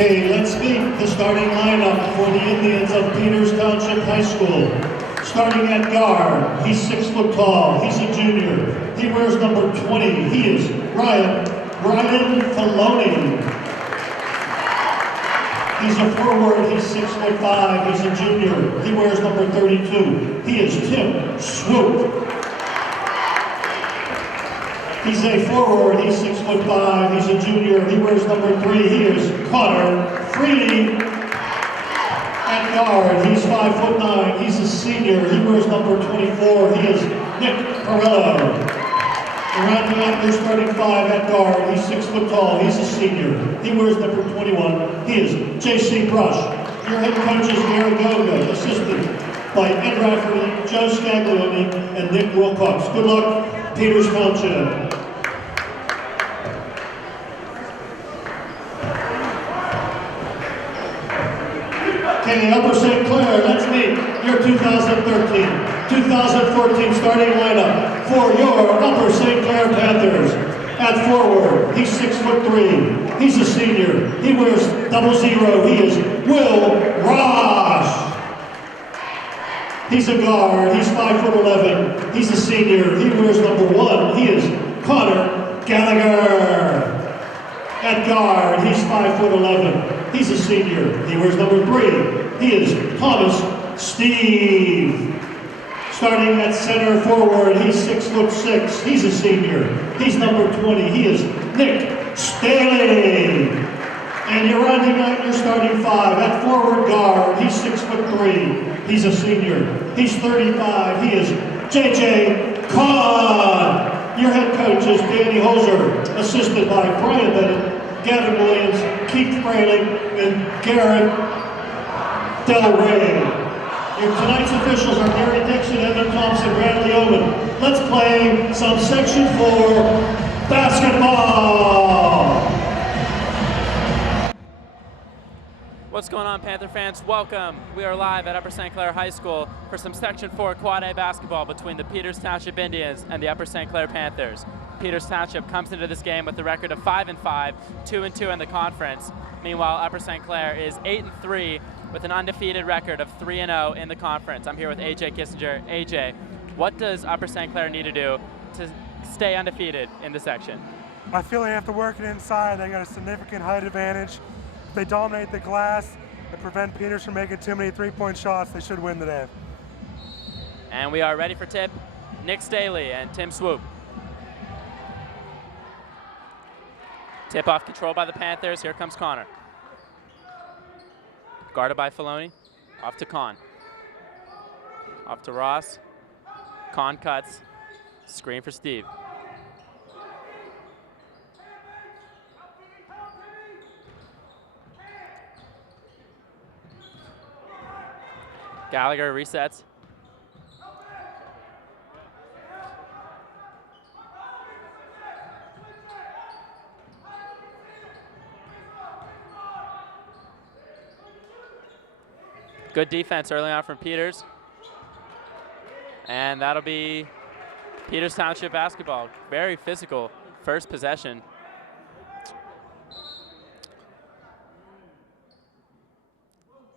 Okay, let's meet the starting lineup for the Indians of Peters Township High School. Starting at guard, he's 6 foot tall, he's a junior. He wears number 20, he is Ryan Filoni. He's a forward, he's 6 foot 5, he's a junior. He wears number 32, he is Tim Swoop. He's a forward, he's 6 foot 5, he's a junior. He wears number 3, he is Connor Freely. At guard, he's 5 foot 9, he's a senior. He wears number 24, he is Nick Carello. Rounding out their starting 5 at guard, he's 6 foot tall, he's a senior. He wears number 21, he is J.C. Brush. Your head coach is Gary Goga, assisted by Ed Rafferty, Joe Scaglione, and Nick Wilcox. Good luck, Peters Township. Okay, Upper St. Clair, let's meet your 2013-2014 starting lineup for your Upper St. Clair Panthers. At forward, he's 6 foot 3, he's a senior. He wears 00, he is Will Rosh. He's a guard, he's 5 foot 11, he's a senior. He wears number 1, he is Connor Gallagher. At guard, he's 5 foot 11, he's a senior. He wears number 3, he is Thomas Steve. Starting at center forward, he's 6 foot 6, he's a senior. He's number 20, he is Nick Staley. And you're rounding out your starting 5. At forward guard, he's 6 foot 3, he's a senior. He's 35, he is J.J. Kahn. Your head coach is Danny Hoser, assisted by Brian Bennett, Gavin Williams, Keith Frayling, and Garrett Del Rey. Your tonight's officials are Gary Dixon, Evan Thompson, Bradley Owen. Let's play some Section 4 basketball. What's going on, Panther fans? Welcome. We are live at Upper St. Clair High School for some Section 4 Quad A basketball between the Peters Township Indians and the Upper St. Clair Panthers. Peters Township comes into this game with a record of 5-5, 2-2 in the conference. Meanwhile, Upper St. Clair is 8-3 with an undefeated record of 3-0 in the conference. I'm here with AJ Kissinger. AJ, what does Upper St. Clair need to do to stay undefeated in the section? I feel they have to work it inside. They got a significant height advantage. If they dominate the glass and prevent Peters from making too many three-point shots, they should win today. And we are ready for tip. Nick Staley and Tim Swoop. Tip-off controlled by the Panthers. Here comes Connor. Guarded by Filoni. Off to Kahn. Off to Ross. Kahn cuts. Screen for Steve. Gallagher resets. Good defense early on from Peters. And that'll be Peters Township basketball. Very physical first possession.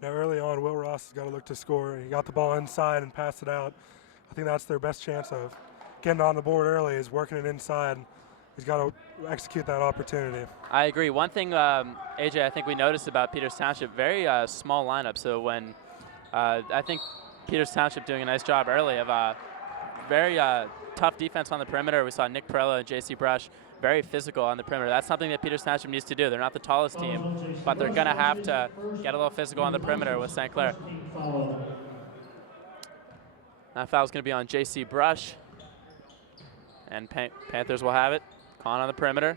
Now early on, Will Ross has got to look to score. He got the ball inside and passed it out. I think that's their best chance of getting on the board early, is working it inside. He's got to execute that opportunity. I agree. One thing, AJ, I think we noticed about Peters Township, very small lineup. So when I think Peters Township doing a nice job early of very tough defense on the perimeter. We saw Nick Perello and J.C. Brush very physical on the perimeter. That's something that Peters Township needs to do. They're not the tallest team, but they're going to have to get a little physical on the perimeter with St. Clair. That foul's going to be on J.C. Brush, and Panthers will have it. Kahn on the perimeter.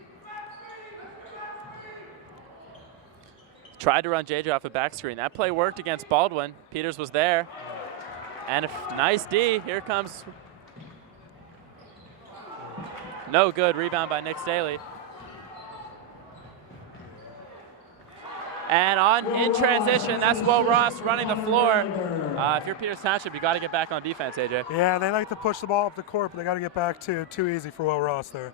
Tried to run JJ off a back screen. That play worked against Baldwin. Peters was there. And a nice D. Here comes. No good. Rebound by Nick Staley. And in transition, that's Will Ross running the floor. If you're Peters Township, you got to get back on defense, AJ. Yeah, they like to push the ball up the court, but they got to get back too easy for Will Ross there.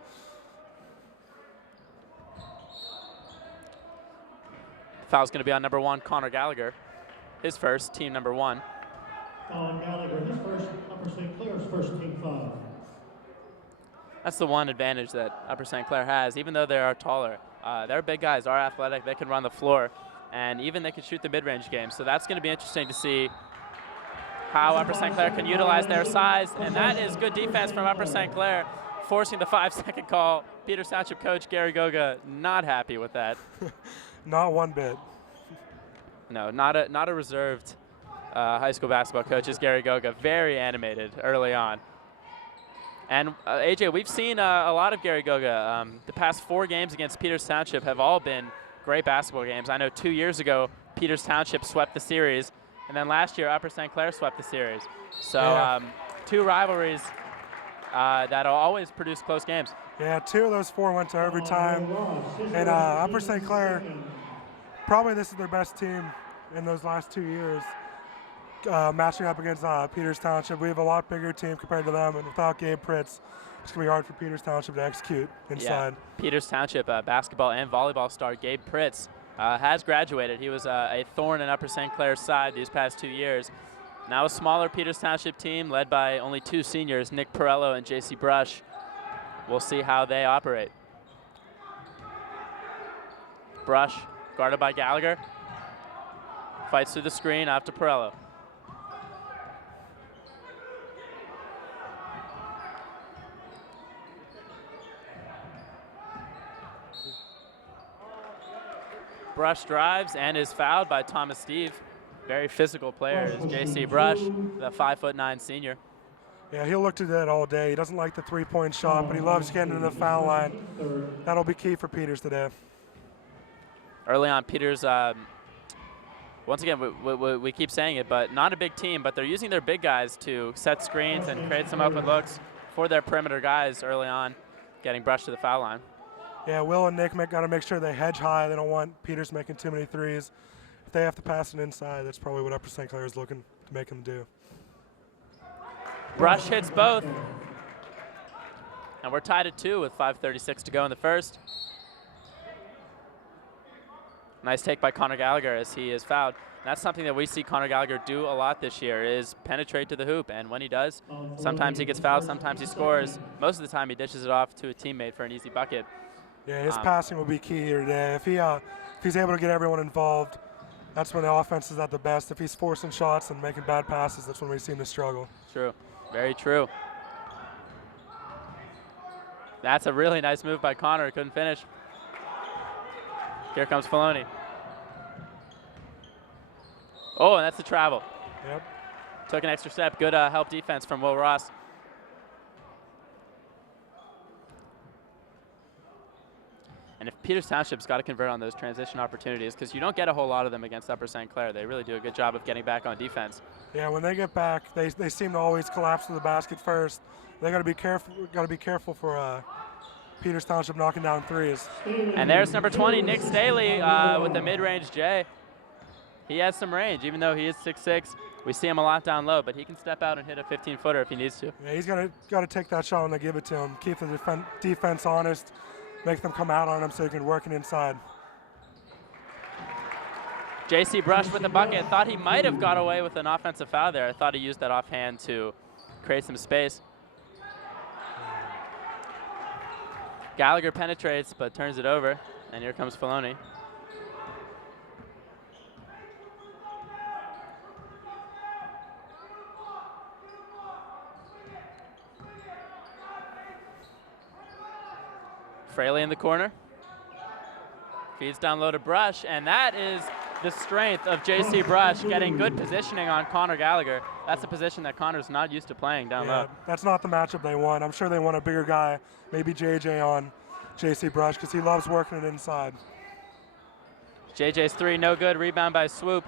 Foul's going to be on number 1, Connor Gallagher. His first, team number 1. Colin Gallagher, his first, Upper St. Clair's first team foul. That's the one advantage that Upper St. Clair has, even though they are taller. They're big guys, are athletic, they can run the floor, and even they can shoot the mid-range game. So that's going to be interesting to see how Upper St. Clair can utilize their size, and that is good defense from Upper St. Clair, forcing the 5-second call. Peters Township coach Gary Goga not happy with that. Not one bit. No, not a reserved high school basketball coach is Gary Goga. Very animated early on. And AJ, we've seen a lot of Gary Goga. The past 4 games against Peters Township have all been great basketball games. I know 2 years ago, Peters Township swept the series, and then last year, Upper St. Clair swept the series. So yeah. 2 rivalries that'll always produce close games. Yeah, 2 of those 4 went to overtime. And Upper St. Clair, probably this is their best team in those last 2 years. Matching up against Peters Township. We have a lot bigger team compared to them, and without Gabe Pritz, it's going to be hard for Peters Township to execute inside. Yeah. Peters Township basketball and volleyball star Gabe Pritz has graduated. He was a thorn in Upper St. Clair's side these past 2 years. Now a smaller Peters Township team led by only 2 seniors, Nick Perello and J.C. Brush. We'll see how they operate. Brush guarded by Gallagher. Fights through the screen off to Perello. Brush drives and is fouled by Thomas Steve. Very physical player is J.C. Brush, the 5'9" senior. Yeah, he'll look to that all day. He doesn't like the 3-point shot, but he loves getting to the foul line. That'll be key for Peters today. Early on, Peters, once again, we keep saying it, but not a big team, but they're using their big guys to set screens and create some open looks for their perimeter guys early on, getting Brush to the foul line. Yeah, Will and Nick got to make sure they hedge high. They don't want Peters making too many threes. If they have to pass it inside, that's probably what Upper St. Clair is looking to make them do. Brush hits both. And we're tied at 2 with 5:36 to go in the first. Nice take by Connor Gallagher as he is fouled. And that's something that we see Connor Gallagher do a lot this year is penetrate to the hoop. And when he does, sometimes he gets fouled, sometimes he scores. Most of the time he dishes it off to a teammate for an easy bucket. Yeah, his passing will be key here today. If he's able to get everyone involved, that's when the offense is at the best. If he's forcing shots and making bad passes, that's when we see him to struggle. True, very true. That's a really nice move by Connor. Couldn't finish. Here comes Filoni. Oh, and that's the travel. Yep. Took an extra step. Good help defense from Will Ross. And if Peters Township's got to convert on those transition opportunities, because you don't get a whole lot of them against Upper St. Clair. They really do a good job of getting back on defense. Yeah, when they get back, they seem to always collapse to the basket first. They got to be careful. Got to be careful for Peters Township knocking down threes. And there's number 20, Nick Staley, with the mid-range J. He has some range, even though he is 6'6". We see him a lot down low, but he can step out and hit a 15-footer if he needs to. Yeah, he's got to take that shot when they give it to him. Keep the defense honest. Make them come out on him so he can work it inside. J.C. Brush with the bucket. Thought he might have got away with an offensive foul there. I thought he used that offhand to create some space. Gallagher penetrates but turns it over, and here comes Filoni. Fraley in the corner. Feeds down low to Brush, and that is the strength of J.C. Brush, getting good positioning on Connor Gallagher. That's a position that Connor's not used to playing down low. That's not the matchup they want. I'm sure they want a bigger guy, maybe J.J. on J.C. Brush, because he loves working it inside. J.J.'s 3, no good. Rebound by Swoop.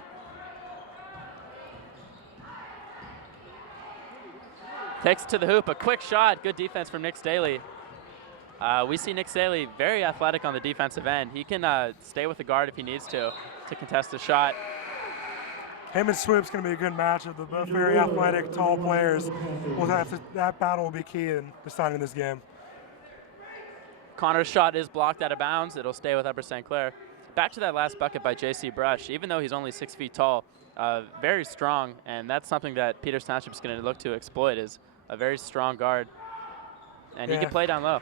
Takes it to the hoop. A quick shot. Good defense from Nick Staley. We see Nick Staley very athletic on the defensive end. He can stay with the guard if he needs to contest the shot. Him and Swoop's going to be a good matchup. They're both very athletic, tall players. That battle will be key in deciding this game. Connor's shot is blocked out of bounds. It'll stay with Upper St. Clair. back to that last bucket by J.C. Brush, even though he's only 6 feet tall, very strong, and that's something that Peters Township is going to look to exploit, is a very strong guard, and he can play down low.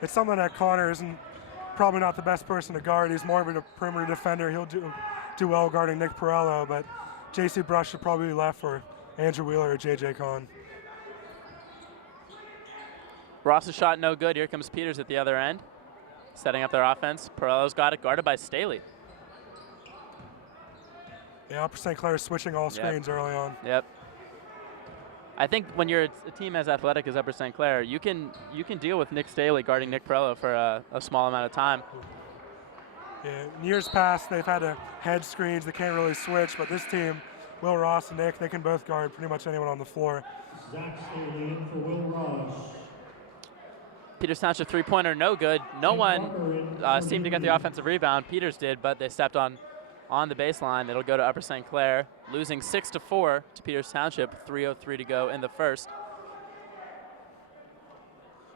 It's something that Connor isn't probably not the best person to guard. He's more of a perimeter defender. He'll do well guarding Nick Perello, but J.C. Brush should probably be left for Andrew Wheeler or J.J. Kahn. Ross's shot no good. Here comes Peters at the other end, setting up their offense. Perello's got it, guarded by Staley. Yeah, Upper St. Clair switching all screens early on. Yep. I think when you're a team as athletic as Upper St. Clair, you can deal with Nick Staley guarding Nick Perello for a small amount of time. Yeah, in years past, they've had to head screens. They can't really switch, but this team, Will Ross and Nick, they can both guard pretty much anyone on the floor. Zach Staley in for Will Ross. Peters Township three-pointer, no good. No one seemed to get the offensive rebound. Peters did, but they stepped on the baseline. It'll go to Upper St. Clair, losing 6-4 to Peters Township. 3:03 to go in the first.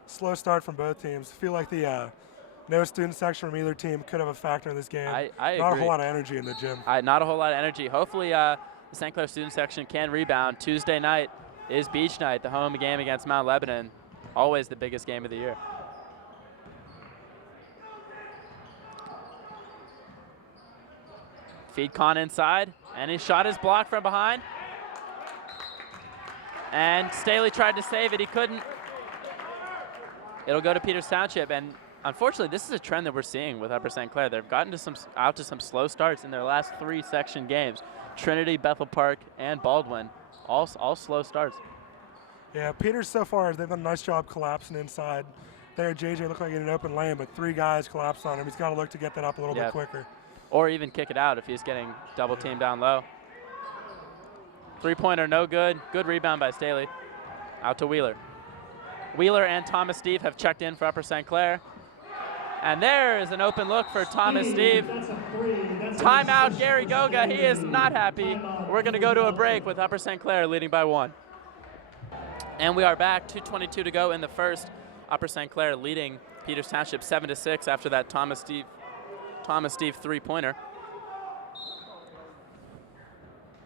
Slow start from both teams. I feel like the no student section from either team could have a factor in this game. I Not agree. a whole lot of energy in the gym. Not a whole lot of energy. Hopefully the St. Clair student section can rebound. Tuesday night is beach night, the home game against Mount Lebanon. Always the biggest game of the year. Feed Kahn inside, and his shot is blocked from behind. And Staley tried to save it, he couldn't. It'll go to Peters Township, and unfortunately, this is a trend that we're seeing with Upper St. Clair. They've gotten out to some slow starts in their last 3 section games. Trinity, Bethel Park, and Baldwin, all slow starts. Yeah, Peters so far, they've done a nice job collapsing inside. There, JJ looked like in an open lane, but 3 guys collapsed on him. He's got to look to get that up a little bit quicker. Or even kick it out if he's getting double teamed down low. Three-pointer, no good. Good rebound by Staley. Out to Wheeler. Wheeler and Thomas Steve have checked in for Upper St. Clair. And there is an open look for Thomas Steve. Timeout, Gary Goga. He is not happy. We're going to go to a break with Upper St. Clair leading by 1. And we are back, 2:22 to go in the first. Upper St. Clair leading Peters Township 7-6 after that Thomas Steve three-pointer.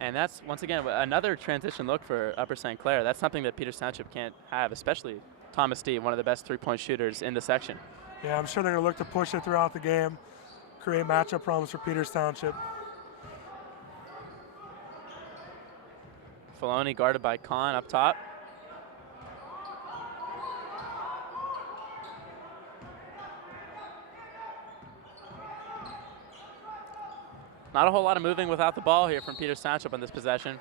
And that's, once again, another transition look for Upper St. Clair. That's something that Peters Township can't have, especially Thomas Steve, one of the best three-point shooters in the section. Yeah, I'm sure they're going to look to push it throughout the game, create matchup problems for Peters Township. Filoni guarded by Kahn up top. Not a whole lot of moving without the ball here from Peters Township on this possession.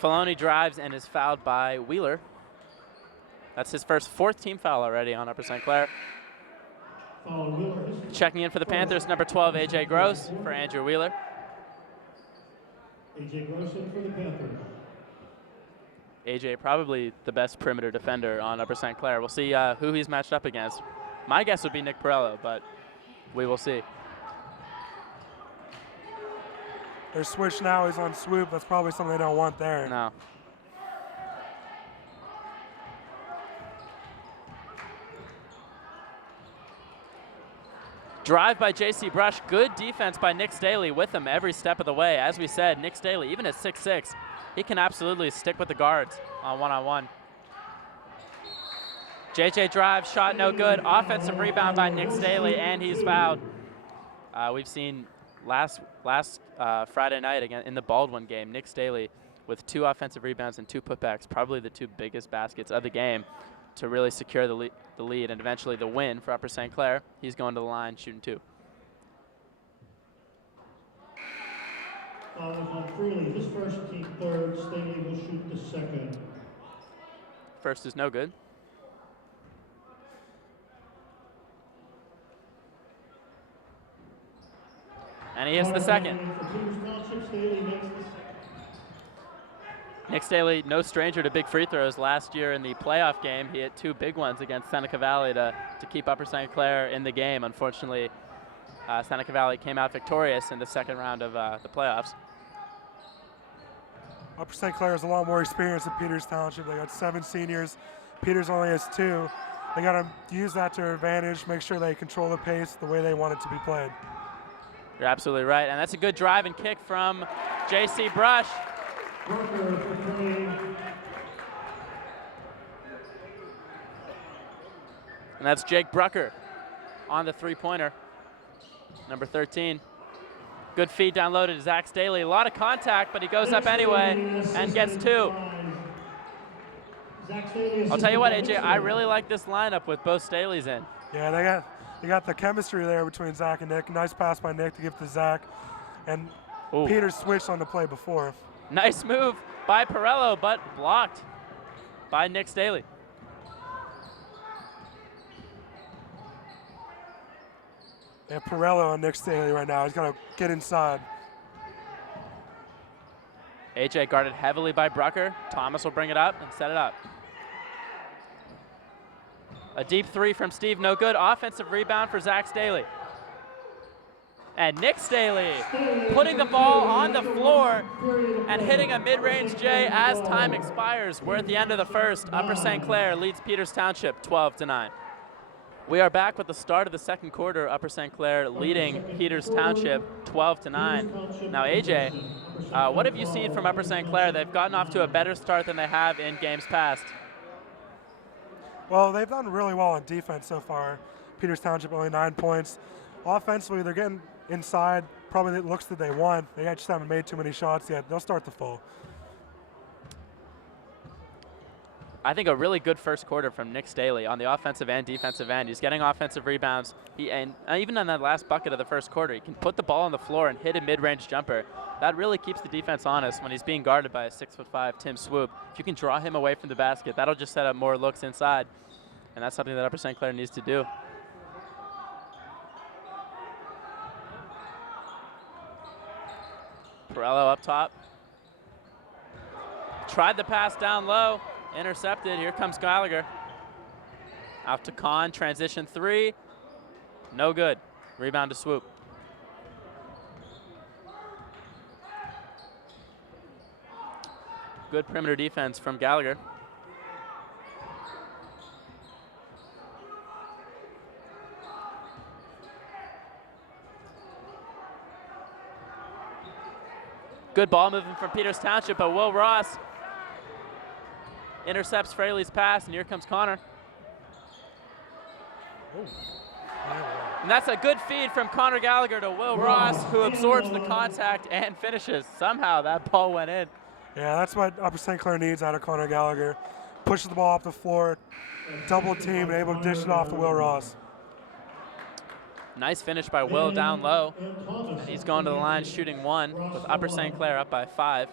Filoni drives and is fouled by Wheeler. That's his first 4th team foul already on Upper St. Clair. Checking in for the Panthers, number 12, A.J. Gross for Andrew Wheeler. A.J. Gross in for the Panthers. A.J. probably the best perimeter defender on Upper St. Clair. We'll see who he's matched up against. My guess would be Nick Perello, but we will see. Their switch now is on swoop. That's probably something they don't want there. No. Drive by J.C. Brush. Good defense by Nick Staley with him every step of the way. As we said, Nick Staley, even at 6'6", he can absolutely stick with the guards on one-on-one. J.J. drive, shot no good. Offensive rebound by Nick Staley, and he's fouled. We've seen last Friday night again in the Baldwin game, Nick Staley with 2 offensive rebounds and 2 putbacks, probably the 2 biggest baskets of the game to really secure the lead and eventually the win for Upper St. Clair. He's going to the line shooting 2. Foul on Freely, his first, team third. Staley will shoot the second. First is no good. And he hits the second. Nick Staley, no stranger to big free throws. Last year in the playoff game, he hit 2 big ones against Seneca Valley to keep Upper St. Clair in the game. Unfortunately, Seneca Valley came out victorious in the second round of the playoffs. Upper St. Clair has a lot more experience than Peters Township. They got 7 seniors. Peters only has 2. They got to use that to their advantage, make sure they control the pace the way they want it to be played. You're absolutely right. And that's a good drive and kick from J.C. Brush. And that's Jake Brucker on the three-pointer, number 13. Good feed down low to Zach Staley. A lot of contact, but he goes up anyway and gets 2. I'll tell you what, AJ, I really like this lineup with both Staleys in. Yeah, they got the chemistry there between Zach and Nick. Nice pass by Nick to give to Zach. And Ooh. Peter switched on the play before. Nice move by Perello, but blocked by Nick Staley. Yeah, Perello on Nick Staley right now. He's going to get inside. AJ guarded heavily by Brucker. Thomas will bring it up and set it up. A deep 3 from Steve, no good. Offensive rebound for Zach Staley. And Nick Staley putting the ball on the floor and hitting a mid-range J as time expires. We're at the end of the first. Upper St. Clair leads Peters Township 12-9. We are back with the start of the second quarter. Upper St. Clair leading Peters Township 12-9. Now, AJ, what have you seen from Upper St. Clair? They've gotten off to a better start than they have in games past. Well, they've done really well on defense so far. Peters Township only 9 points. Offensively, they're getting inside. Probably it looks that they won. They just haven't made too many shots yet. They'll start to fall. I think a really good first quarter from Nick Staley on the offensive and defensive end. He's getting offensive rebounds. And even on that last bucket of the first quarter, he can put the ball on the floor and hit a mid-range jumper. That really keeps the defense honest when he's being guarded by a 6'5" Tim Swoop. If you can draw him away from the basket, that'll just set up more looks inside. And that's something that Upper St. Clair needs to do. Perello up top. Tried the pass down low. Intercepted. Here comes Gallagher. Out to Kahn. Transition 3. No good. Rebound to Swoop. Good perimeter defense from Gallagher. Good ball movement from Peters Township, but Will Ross intercepts Fraley's pass, and here comes Connor. And that's a good feed from Connor Gallagher to Will Ross, who absorbs the contact and finishes. Somehow that ball went in. Yeah, that's what Upper St. Clair needs out of Connor Gallagher. Pushes the ball off the floor, double team, and able to dish it off to Will Ross. Nice finish by Will down low. And he's going to the line shooting 1 with Upper St. Clair up by 5.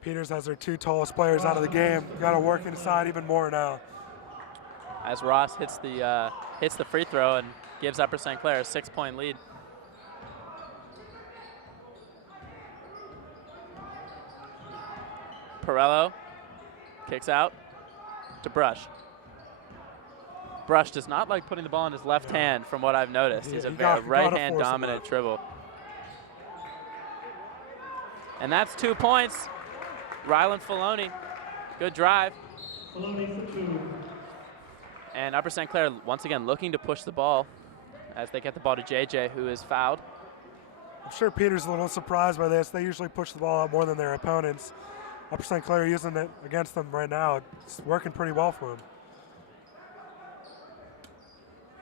Peters has their 2 tallest players out of the game. Got to work inside even more now. As Ross hits the free throw and gives Upper St. Clair a 6-point lead. Perello kicks out to Brush. Brush does not like putting the ball in his left hand, from what I've noticed. He's a very right-hand dominant dribble. And that's 2 points. Rylan Filoni, good drive. And Upper St. Clair once again looking to push the ball as they get the ball to JJ, who is fouled. I'm sure Peters is a little surprised by this. They usually push the ball out more than their opponents. Upper St. Clair using it against them right now. It's working pretty well for them.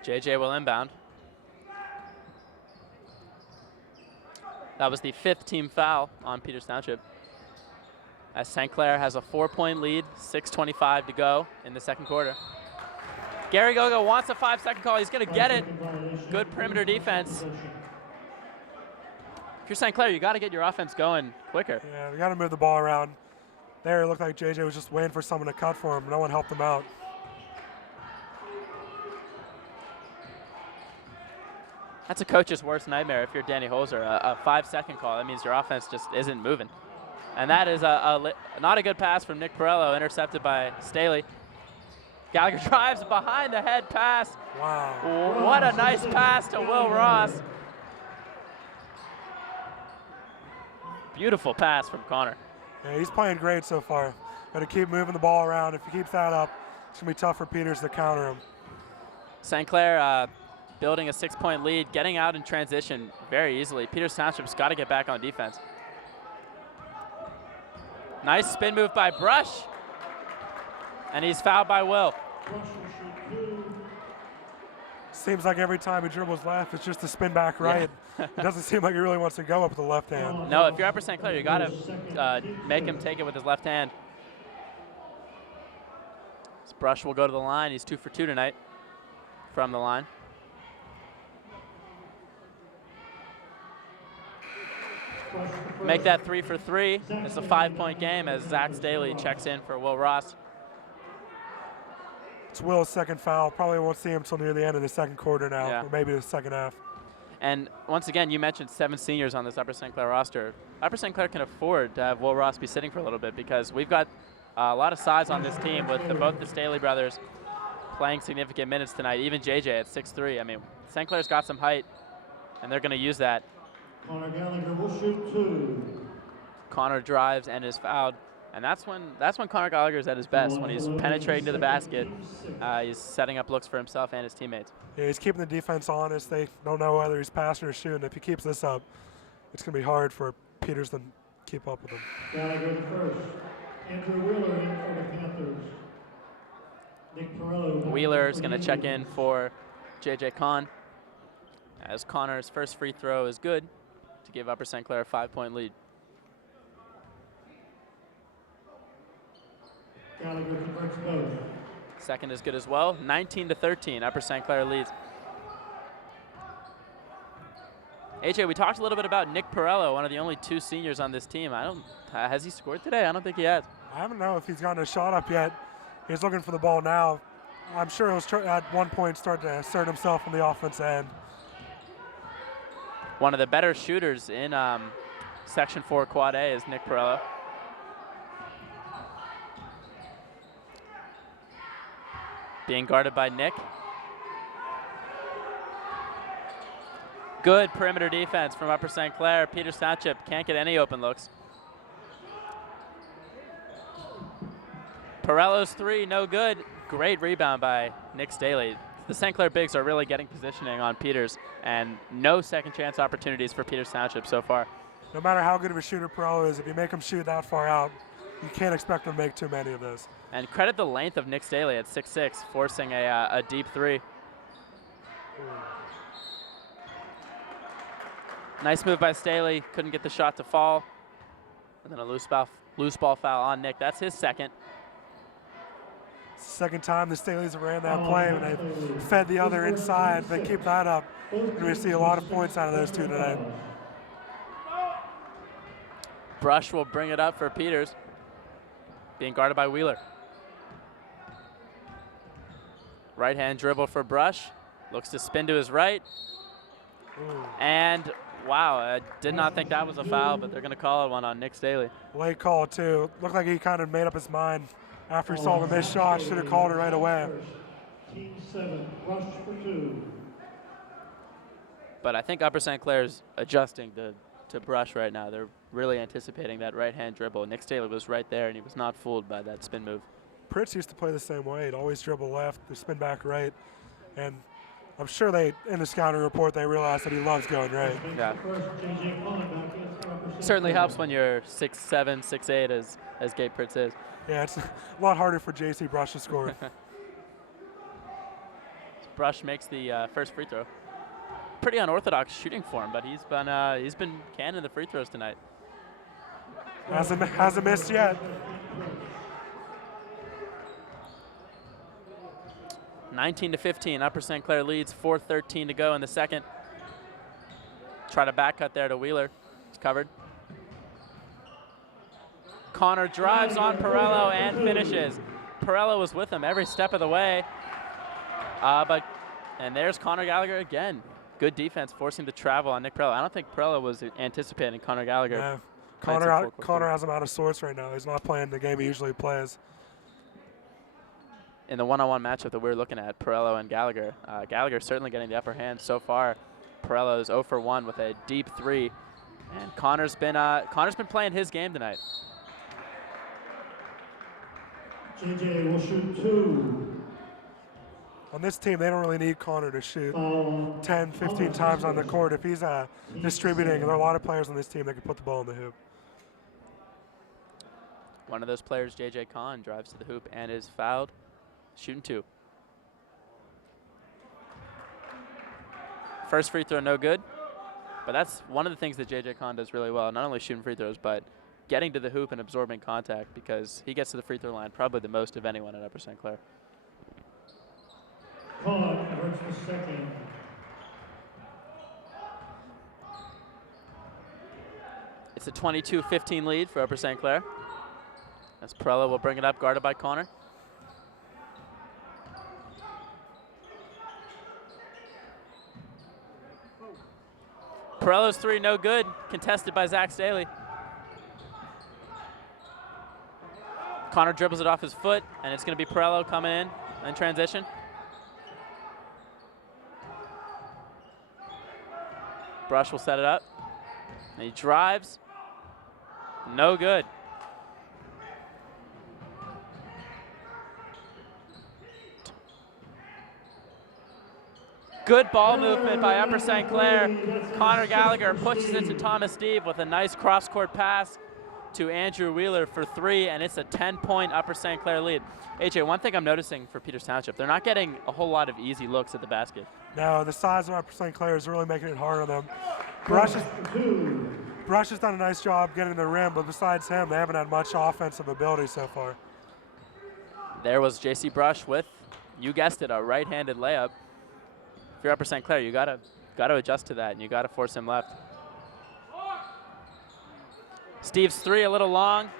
JJ will inbound. That was the 5th team foul on Peters Township. As St. Clair has a 4-point lead, 6:25 to go in the second quarter. Gary Gogo wants a 5-second call. He's going to get it. Good perimeter defense. If you're St. Clair, you got to get your offense going quicker. Yeah, we got to move the ball around. There, it looked like JJ was just waiting for someone to cut for him. No one helped him out. That's a coach's worst nightmare if you're Danny Holzer. A 5-second call, that means your offense just isn't moving. And that is not a good pass from Nick Perello, intercepted by Staley. Gallagher drives behind the head pass. Wow. What a nice pass to Will Ross. Beautiful pass from Connor. Yeah, he's playing great so far. Got to keep moving the ball around. If he keeps that up, it's going to be tough for Peters to counter him. St. Clair building a 6-point lead, getting out in transition very easily. Peters Township's got to get back on defense. Nice spin move by Brush. And he's fouled by Will. Seems like every time he dribbles left, it's just a spin back right. Yeah. It doesn't seem like he really wants to go up with the left hand. No, if you're Upper St. Clair, you got to make him take it with his left hand. This Brush will go to the line. He's 2 for 2 tonight from the line. Make that 3 for 3. It's a 5-point game as Zach Staley checks in for Will Ross. It's Will's second foul. Probably won't see him until near the end of the second quarter now, or maybe the second half. And once again, you mentioned 7 seniors on this Upper St. Clair roster. Upper St. Clair can afford to have Will Ross be sitting for a little bit because we've got a lot of size on this team with both the Staley brothers playing significant minutes tonight, even JJ at 6'3". I mean, St. Clair's got some height, and they're going to use that. Connor Gallagher will shoot 2. Connor drives and is fouled. And that's when Connor Gallagher is at his best, when he's penetrating to the basket. He's setting up looks for himself and his teammates. Yeah, he's keeping the defense honest. They don't know whether he's passing or shooting. If he keeps this up, it's going to be hard for Peters to keep up with him. Gallagher the first. Andrew Wheeler in for the Panthers. Nick Perello. Wheeler's going to check in for JJ Kahn, as Connor's first free throw is good to give Upper St. Clair a 5-point lead. Gallagher converts both. Second is good as well. 19-13, Upper St. Clair leads. AJ, we talked a little bit about Nick Perello, one of the only 2 seniors on this team. Has he scored today? I don't think he has. I don't know if he's gotten a shot up yet. He's looking for the ball now. I'm sure he'll at one point start to assert himself on the offense end. One of the better shooters in Section 4 Quad A is Nick Perello. Being guarded by Nick. Good perimeter defense from Upper St. Clair. Peters Township can't get any open looks. Perello's 3, no good. Great rebound by Nick Staley. The St. Clair bigs are really getting positioning on Peters, and no second chance opportunities for Peters Township so far. No matter how good of a shooter Perello is, if you make him shoot that far out, you can't expect him to make too many of those. And credit the length of Nick Staley at 6'6", forcing a deep 3. Nice move by Staley. Couldn't get the shot to fall. And then a loose ball foul on Nick. That's his second. Second time the Staleys have ran that play when they fed the other inside. If they keep that up, we see a lot of points out of those 2 tonight. Brush will bring it up for Peters. Being guarded by Wheeler. Right hand dribble for Brush. Looks to spin to his right. And wow, I did not think that was a foul, but they're going to call it one on Nick Staley. Late call too. Looked like he kind of made up his mind after he saw the missed shot. Should have called it right away. Team 7, Brush for 2. But I think Upper St. Clair's adjusting to Brush right now. They're really anticipating that right-hand dribble. Nick Staley was right there, and he was not fooled by that spin move. Pritz used to play the same way. He'd always dribble left, spin back right. And I'm sure in the scouting report, they realized that he loves going right. Yeah. Certainly helps when you're 6'7", 6'8", as Gabe Pritz is. Yeah, it's a lot harder for J.C. Brush to score. Brush makes the first free throw. Pretty unorthodox shooting for him, but he's been canning the free throws tonight. Hasn't missed yet. 19-15, Upper St. Clair leads, 4:13 to go in the second. Try to back cut there to Wheeler. It's covered. Connor drives on Perello and finishes. Perello was with him every step of the way. And there's Connor Gallagher again. Good defense, forcing the travel on Nick Perello. I don't think Perello was anticipating Connor Gallagher. Yeah. Connor has him out of sorts right now. He's not playing the game he usually plays. In the one-on-one matchup that we're looking at, Perello and Gallagher, Gallagher certainly getting the upper hand so far. Perello's 0 for 1 with a deep 3, and Connor's been playing his game tonight. JJ will shoot 2. On this team, they don't really need Connor to shoot Foul 10, 15 times on the court. If he's distributing, there are a lot of players on this team that can put the ball in the hoop. One of those players, J.J. Kahn, drives to the hoop and is fouled, shooting 2. First free throw, no good. But that's one of the things that J.J. Kahn does really well, not only shooting free throws, but getting to the hoop and absorbing contact, because he gets to the free throw line probably the most of anyone at Upper St. Clair. Kahn converts the second. It's a 22-15 lead for Upper St. Clair. As Perella will bring it up, guarded by Connor. Perella's 3, no good. Contested by Zach Staley. Connor dribbles it off his foot, and it's going to be Perella coming in transition. Brush will set it up. And he drives. No good. Good ball movement by Upper St. Clair. Connor Gallagher pushes it to Thomas Deeb with a nice cross-court pass to Andrew Wheeler for 3, and it's a 10-point Upper St. Clair lead. AJ, one thing I'm noticing for Peters Township, they're not getting a whole lot of easy looks at the basket. No, the size of Upper St. Clair is really making it hard on them. Brush has done a nice job getting to the rim, but besides him, they haven't had much offensive ability so far. There was J.C. Brush with, you guessed it, a right-handed layup. If you're Upper St. Clair, you gotta adjust to that, and you gotta force him left. Steve's 3 a little long,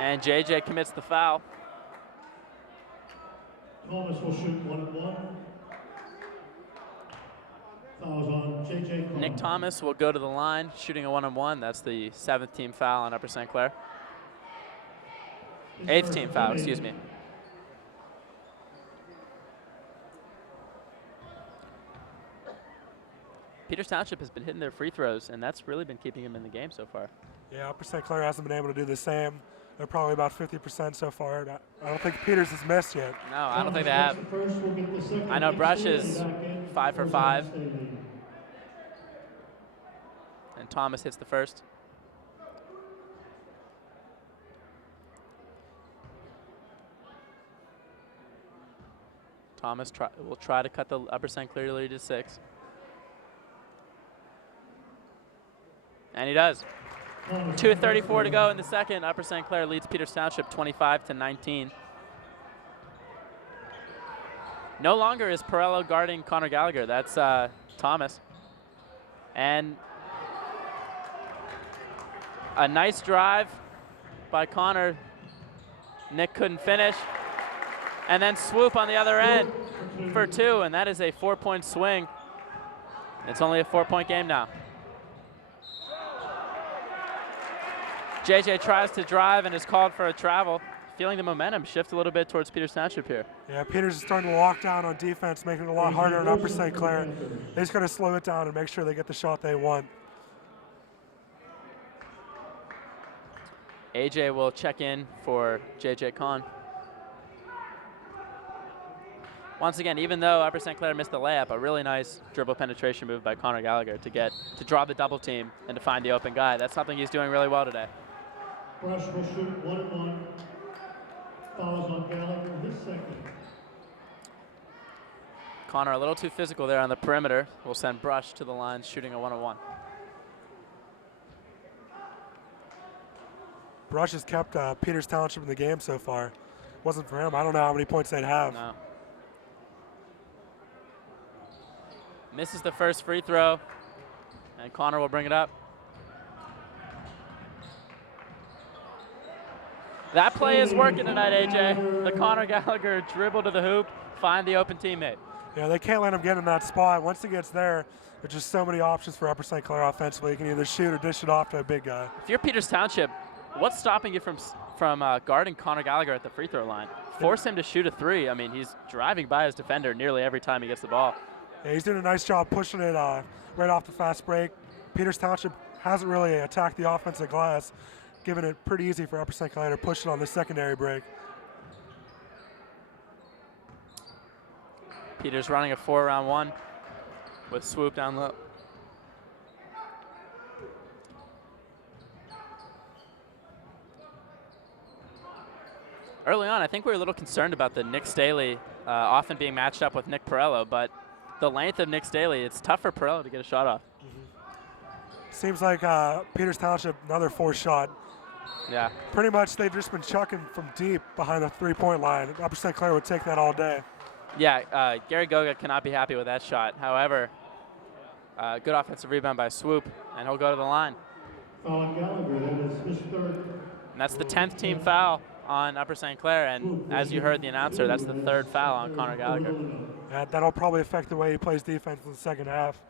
and JJ commits the foul. Thomas will shoot 1-1. Fouls on JJ Kahn. Nick Thomas will go to the line, shooting a 1-on-1. That's the 7th team foul on Upper St. Clair. 8th team foul, excuse me. Peters Township has been hitting their free throws, and that's really been keeping him in the game so far. Yeah, Upper St. Clair hasn't been able to do the same. They're probably about 50% so far. I don't think Peters has missed yet. No, I don't think they have. I know Brush is 5 for 5. And Thomas hits the first. Thomas will try to cut the Upper St. Clair lead to 6. And he does. 2:34 to go in the second. Upper St. Clair leads Peters Township 25-19. No longer is Perella guarding Connor Gallagher. That's Thomas. And a nice drive by Connor. Nick couldn't finish. And then swoop on the other end for 2, and that is a 4-point swing. It's only a 4-point game now. JJ tries to drive and is called for a travel. Feeling the momentum shift a little bit towards Peters Township here. Yeah, Peters is starting to lock down on defense, making it a lot harder on Upper St. Clair. They just got to slow it down and make sure they get the shot they want. AJ will check in for JJ Kahn. Once again, even though Upper St. Clair missed the layup, a really nice dribble penetration move by Connor Gallagher to draw the double team and to find the open guy. That's something he's doing really well today. Brush will shoot 1-1. Fouls on Gallagher, his second. Connor a little too physical there on the perimeter. Will send Brush to the line, shooting a 1-on-1. Brush has kept Peters Township in the game so far. Wasn't for him, I don't know how many points they'd have. No. Misses the first free throw, and Connor will bring it up. That play is working tonight, AJ. The Connor Gallagher dribble to the hoop, find the open teammate. Yeah, they can't let him get in that spot. Once he gets there, there's just so many options for Upper St. Clair offensively. You can either shoot or dish it off to a big guy. If you're Peters Township, what's stopping you from guarding Connor Gallagher at the free throw line? Force him to shoot a 3. I mean, he's driving by his defender nearly every time he gets the ball. Yeah, he's doing a nice job pushing it right off the fast break. Peters Township hasn't really attacked the offensive glass. giving it pretty easy for Upper St. Clair to push it on the secondary break. Peters running a 4-round-1 with swoop down low. Early on, I think we were a little concerned about the Nick Staley often being matched up with Nick Perello, but the length of Nick Staley, it's tough for Perello to get a shot off. Seems like Peters Township, another forced shot. Yeah. Pretty much they've just been chucking from deep behind the three-point line. Upper St. Clair would take that all day. Yeah, Gary Goga cannot be happy with that shot. However, good offensive rebound by Swoop, and he'll go to the line. Foul on Gallagher, that is his third. And that's the 10th team foul on Upper St. Clair, and as you heard the announcer, that's the 3rd foul on Connor Gallagher. Yeah, that'll probably affect the way he plays defense in the second half.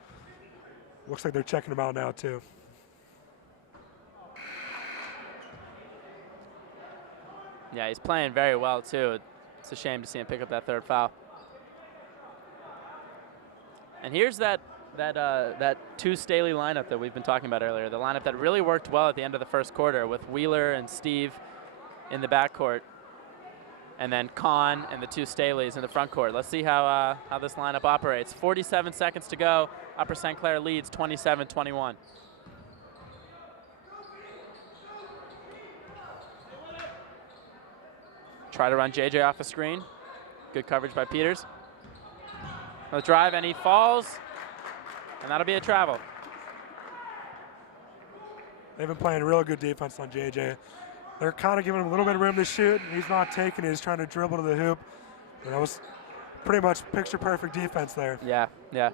Looks like they're checking him out now, too. Yeah, he's playing very well, too. It's a shame to see him pick up that 3rd foul. And here's that 2 Staley lineup that we've been talking about earlier, the lineup that really worked well at the end of the first quarter with Wheeler and Steve in the backcourt, and then Kahn and the 2 Staleys in the front court. Let's see how this lineup operates. 47 seconds to go. Upper St. Clair leads 27-21. Try to run JJ off the screen. Good coverage by Peters. The drive, and he falls, and that'll be a travel. They've been playing real good defense on JJ. They're kind of giving him a little bit of room to shoot. He's not taking it. He's trying to dribble to the hoop. And that was pretty much picture-perfect defense there. Yeah, yeah.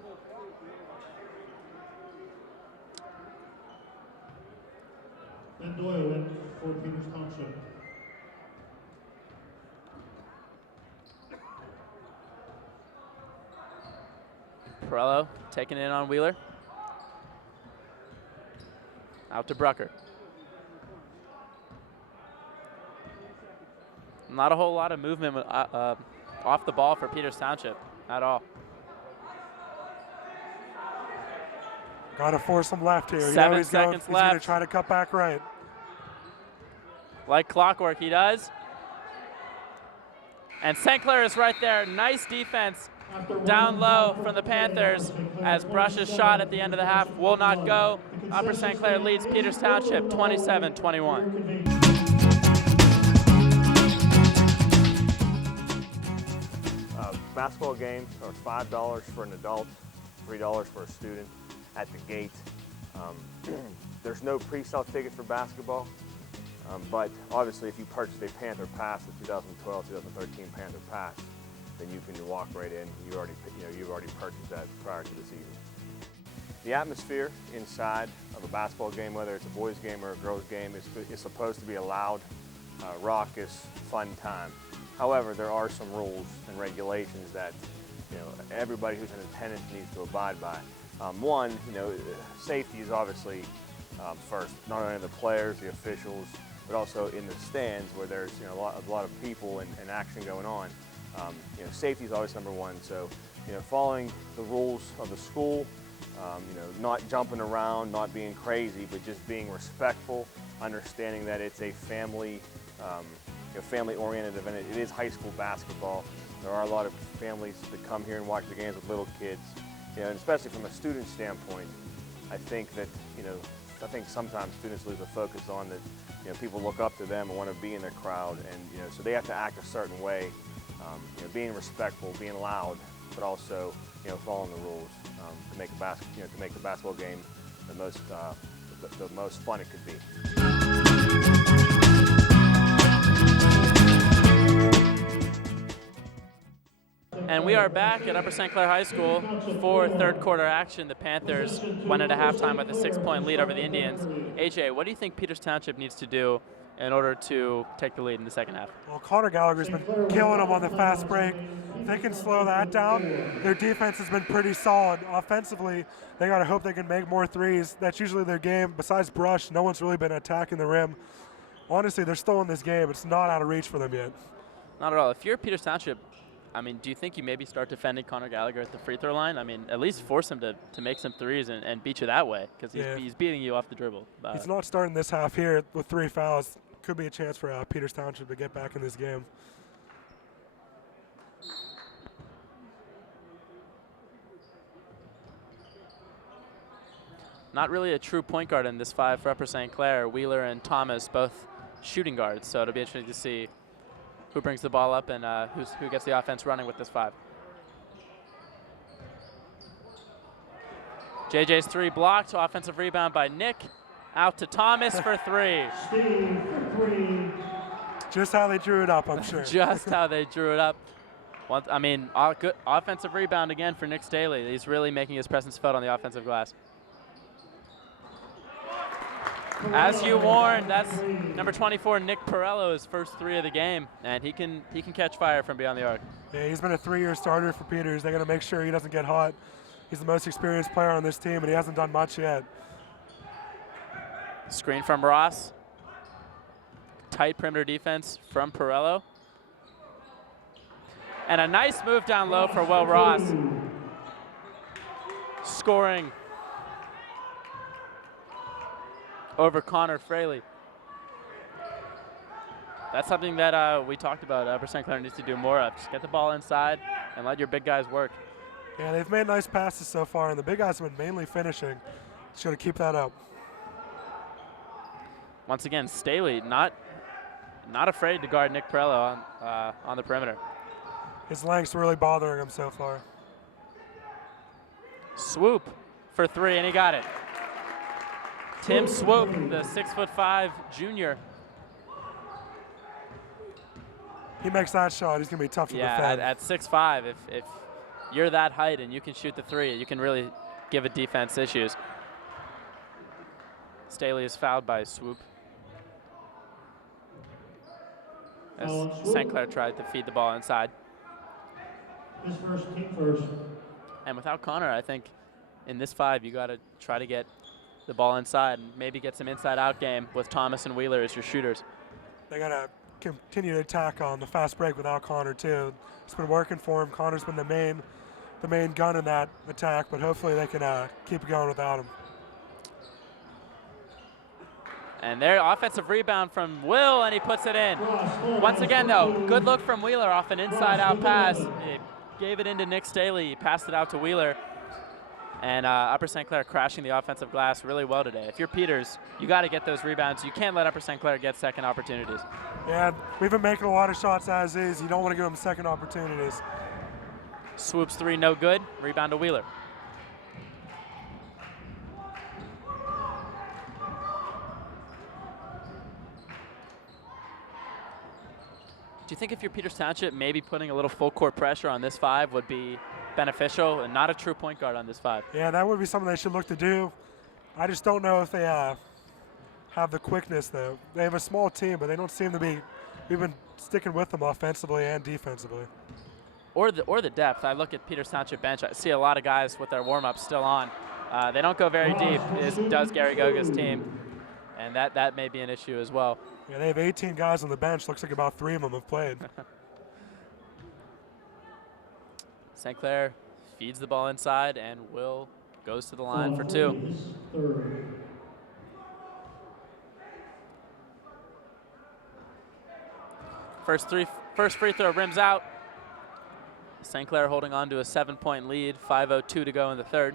And Doyle in for Peters Township. Perello taking it on Wheeler. Out to Brucker. Not a whole lot of movement off the ball for Peters Township at all. Got to force him left here. 7 he's seconds he's going to left. try to cut back right. Like clockwork, he does. And St. Clair is right there. Nice defense down low from the Panthers as Brush's shot at the end of the half will not go. Upper St. Clair leads Peters Township 27-21. Basketball games are $5 for an adult, $3 for a student at the gate. There's no pre-sale ticket for basketball, but obviously if you purchase a Panther Pass, the 2012-2013 Panther Pass, then you can walk right in. You've already purchased that prior to the season. The atmosphere inside of a basketball game, whether it's a boys game or a girls game, is supposed to be a loud, raucous, fun time. However, there are some rules and regulations that everybody who's in attendance needs to abide by. One, safety is obviously first, not only the players, the officials, but also in the stands where there's a lot of people and action going on. Safety is always number one. So, following the rules of the school, not jumping around, not being crazy, but just being respectful, understanding that it's a family-oriented event. It is high school basketball. There are a lot of families that come here and watch the games with little kids. And especially from a student standpoint, I think that sometimes students lose the focus on that. People look up to them and want to be in their crowd, and so they have to act a certain way. Being respectful, being loud, but also following the rules to make the basketball game the most fun it could be. And we are back at Upper St. Clair High School for third quarter action. The Panthers went into halftime with a 6-point lead over the Indians. AJ, what do you think Peters Township needs to do in order to take the lead in the second half? Well, Connor Gallagher's been killing them on the fast break. If they can slow that down, their defense has been pretty solid. Offensively, they got to hope they can make more threes. That's usually their game. Besides Brush, no one's really been attacking the rim. Honestly, they're still in this game. It's not out of reach for them yet. Not at all. If you're Peters Township, I mean, do you think you maybe start defending Connor Gallagher at the free throw line? I mean, at least force him to make some threes and beat you that way, because he's beating you off the dribble. He's not starting this half here with 3 fouls. Could be a chance for Peters Township to get back in this game. Not really a true point guard in this 5 for Upper St. Clair. Wheeler and Thomas both shooting guards, so it'll be interesting to see who brings the ball up and who gets the offense running with this 5. JJ's 3 blocked, offensive rebound by Nick. Out to Thomas for 3. Steve for 3. Just how they drew it up, I'm sure. Just how they drew it up. I mean, good offensive rebound again for Nick Staley. He's really making his presence felt on the offensive glass. As you warned, that's number 24, Nick Perello's first 3 of the game, and he can catch fire from beyond the arc. Yeah, he's been a 3-year starter for Peters. They're going to make sure he doesn't get hot. He's the most experienced player on this team, and he hasn't done much yet. Screen from Ross. Tight perimeter defense from Perello. And a nice move down low for Will Ross. Scoring over Connor Fraley. That's something that we talked about Upper St. Clair needs to do more of. Just get the ball inside and let your big guys work. Yeah, they've made nice passes so far, and the big guys have been mainly finishing. Just got to keep that up. Once again, Staley not afraid to guard Nick Perello on the perimeter. His length's really bothering him so far. Swoop for 3, and he got it. Tim Swoop, the 6'5" junior. He makes that shot, he's going to be tough to defend. At 6'5", if you're that height and you can shoot the 3, you can really give a defense issues. Staley is fouled by Swoop, as St. Clair tried to feed the ball inside. His first, team first. And without Connor, I think in this 5, you got to try to get the ball inside and maybe get some inside-out game with Thomas and Wheeler as your shooters. They got to continue to attack on the fast break without Connor too. It's been working for him. Connor's been the main gun in that attack, but hopefully they can keep it going without him. And their offensive rebound from Will, and he puts it in. Once again, though, good look from Wheeler off an inside-out pass. He gave it into Nick Staley. He passed it out to Wheeler. And Upper St. Clair crashing the offensive glass really well today. If you're Peters, you got to get those rebounds. You can't let Upper St. Clair get second opportunities. Yeah, we've been making a lot of shots as is. You don't want to give them second opportunities. Swoops 3, no good. Rebound to Wheeler. Do you think if you're Peters Township, maybe putting a little full court pressure on this 5 would be beneficial and not a true point guard on this 5? Yeah, that would be something they should look to do. I just don't know if they have the quickness, though. They have a small team, but they don't seem to be. We've been sticking with them offensively and defensively. Or the depth. I look at Peters Township bench. I see a lot of guys with their warm-ups still on. They don't go very deep, as does Gary Goga's team. And that may be an issue as well. Yeah, they have 18 guys on the bench. Looks like about 3 of them have played. St. Clair feeds the ball inside, and Will goes to the line for 2. First free throw rims out. St. Clair holding on to a 7-point lead, 5:02 to go in the 3rd.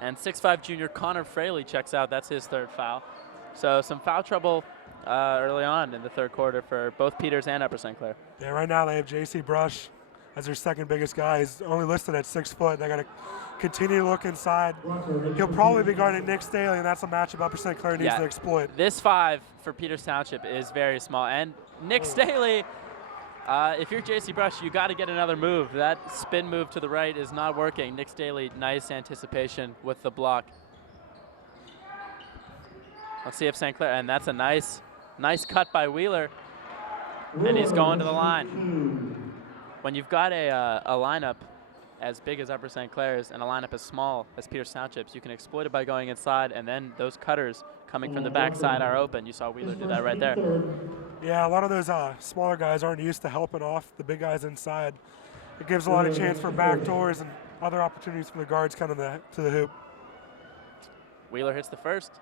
And 6'5" junior Connor Fraley checks out. That's his 3rd foul. So some foul trouble early on in the 3rd quarter for both Peters and Upper St. Clair. Yeah, right now they have J.C. Brush as their 2nd biggest guy. He's only listed at 6 foot. They got to continue to look inside. He'll probably be guarding Nick Staley, and that's a matchup Upper St. Clair needs to exploit. This 5 for Peters Township is very small. And Nick Staley, if you're J.C. Brush, you got to get another move. That spin move to the right is not working. Nick Staley, nice anticipation with the block. Let's see if St. Clair, and that's a nice cut by Wheeler. And he's going to the line. When you've got a lineup as big as Upper St. Clair's and a lineup as small as Peters Township's, you can exploit it by going inside, and then those cutters coming from the backside are open. You saw Wheeler do that right there. Yeah, a lot of those smaller guys aren't used to helping off the big guys inside. It gives a lot of chance for backdoors and other opportunities for the guards coming to the hoop. Wheeler hits the first.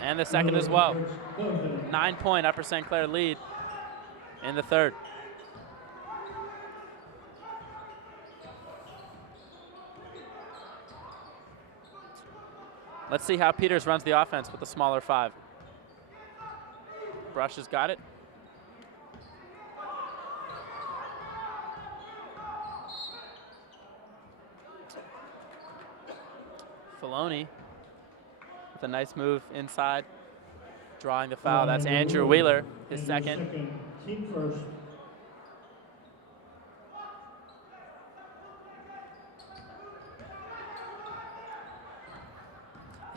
And the second as well. 9-point Upper St. Clair lead in the third. Let's see how Peters runs the offense with the smaller 5. Brush has got it. Filoni with a nice move inside, drawing the foul. That's Andrew Wheeler, his second. Team first.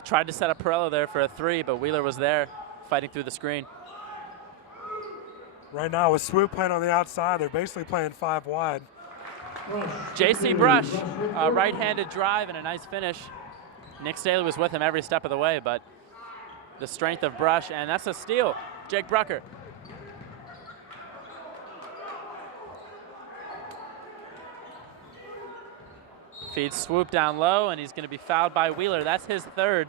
Tried to set up Perello there for a 3, but Wheeler was there fighting through the screen. Right now with Swoop playing on the outside, they're basically playing 5 wide. J.C. Brush, a right-handed drive and a nice finish. Nick Staley was with him every step of the way, but the strength of Brush, and that's a steal. Jake Brucker. Feeds Swoop down low, and he's going to be fouled by Wheeler. That's his third.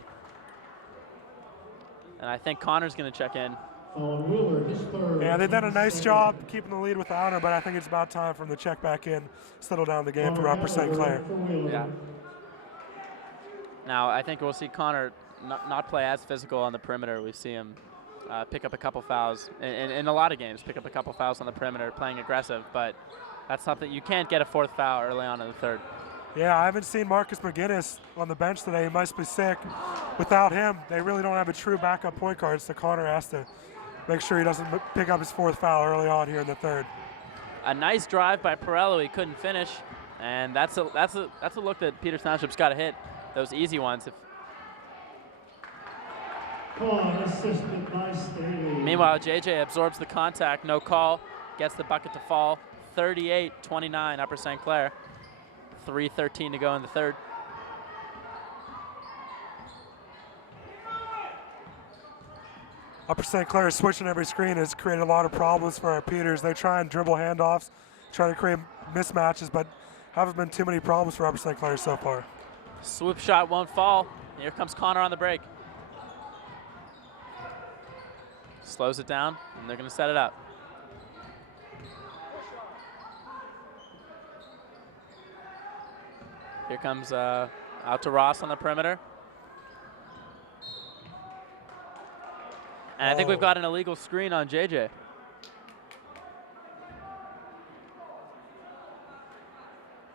And I think Connor's going to check in. Wheeler, his third. Yeah, they've done a nice job keeping the lead with the honor, but I think it's about time for him to check back in, settle down the game for Upper St. Clair. Yeah. Now, I think we'll see Connor not play as physical on the perimeter. We see him pick up a couple fouls in a lot of games, pick up a couple fouls on the perimeter, playing aggressive, but that's something you can't get a 4th foul early on in the third. Yeah, I haven't seen Marcus McGinnis on the bench today. He must be sick. Without him, they really don't have a true backup point guard, so Connor has to make sure he doesn't pick up his 4th foul early on here in the third. A nice drive by Perello. He couldn't finish, and that's a look that Peters Township's got to hit. Those easy ones. Meanwhile, JJ absorbs the contact, no call, gets the bucket to fall. 38-29 Upper St. Clair. 3:13 to go in the third. Upper St. Clair switching every screen has created a lot of problems for our Peters. They try and dribble handoffs, try to create mismatches, but haven't been too many problems for Upper St. Clair so far. Swoop shot won't fall. Here comes Connor on the break. Slows it down, and they're going to set it up. Here comes out to Ross on the perimeter. And I think we've got an illegal screen on JJ.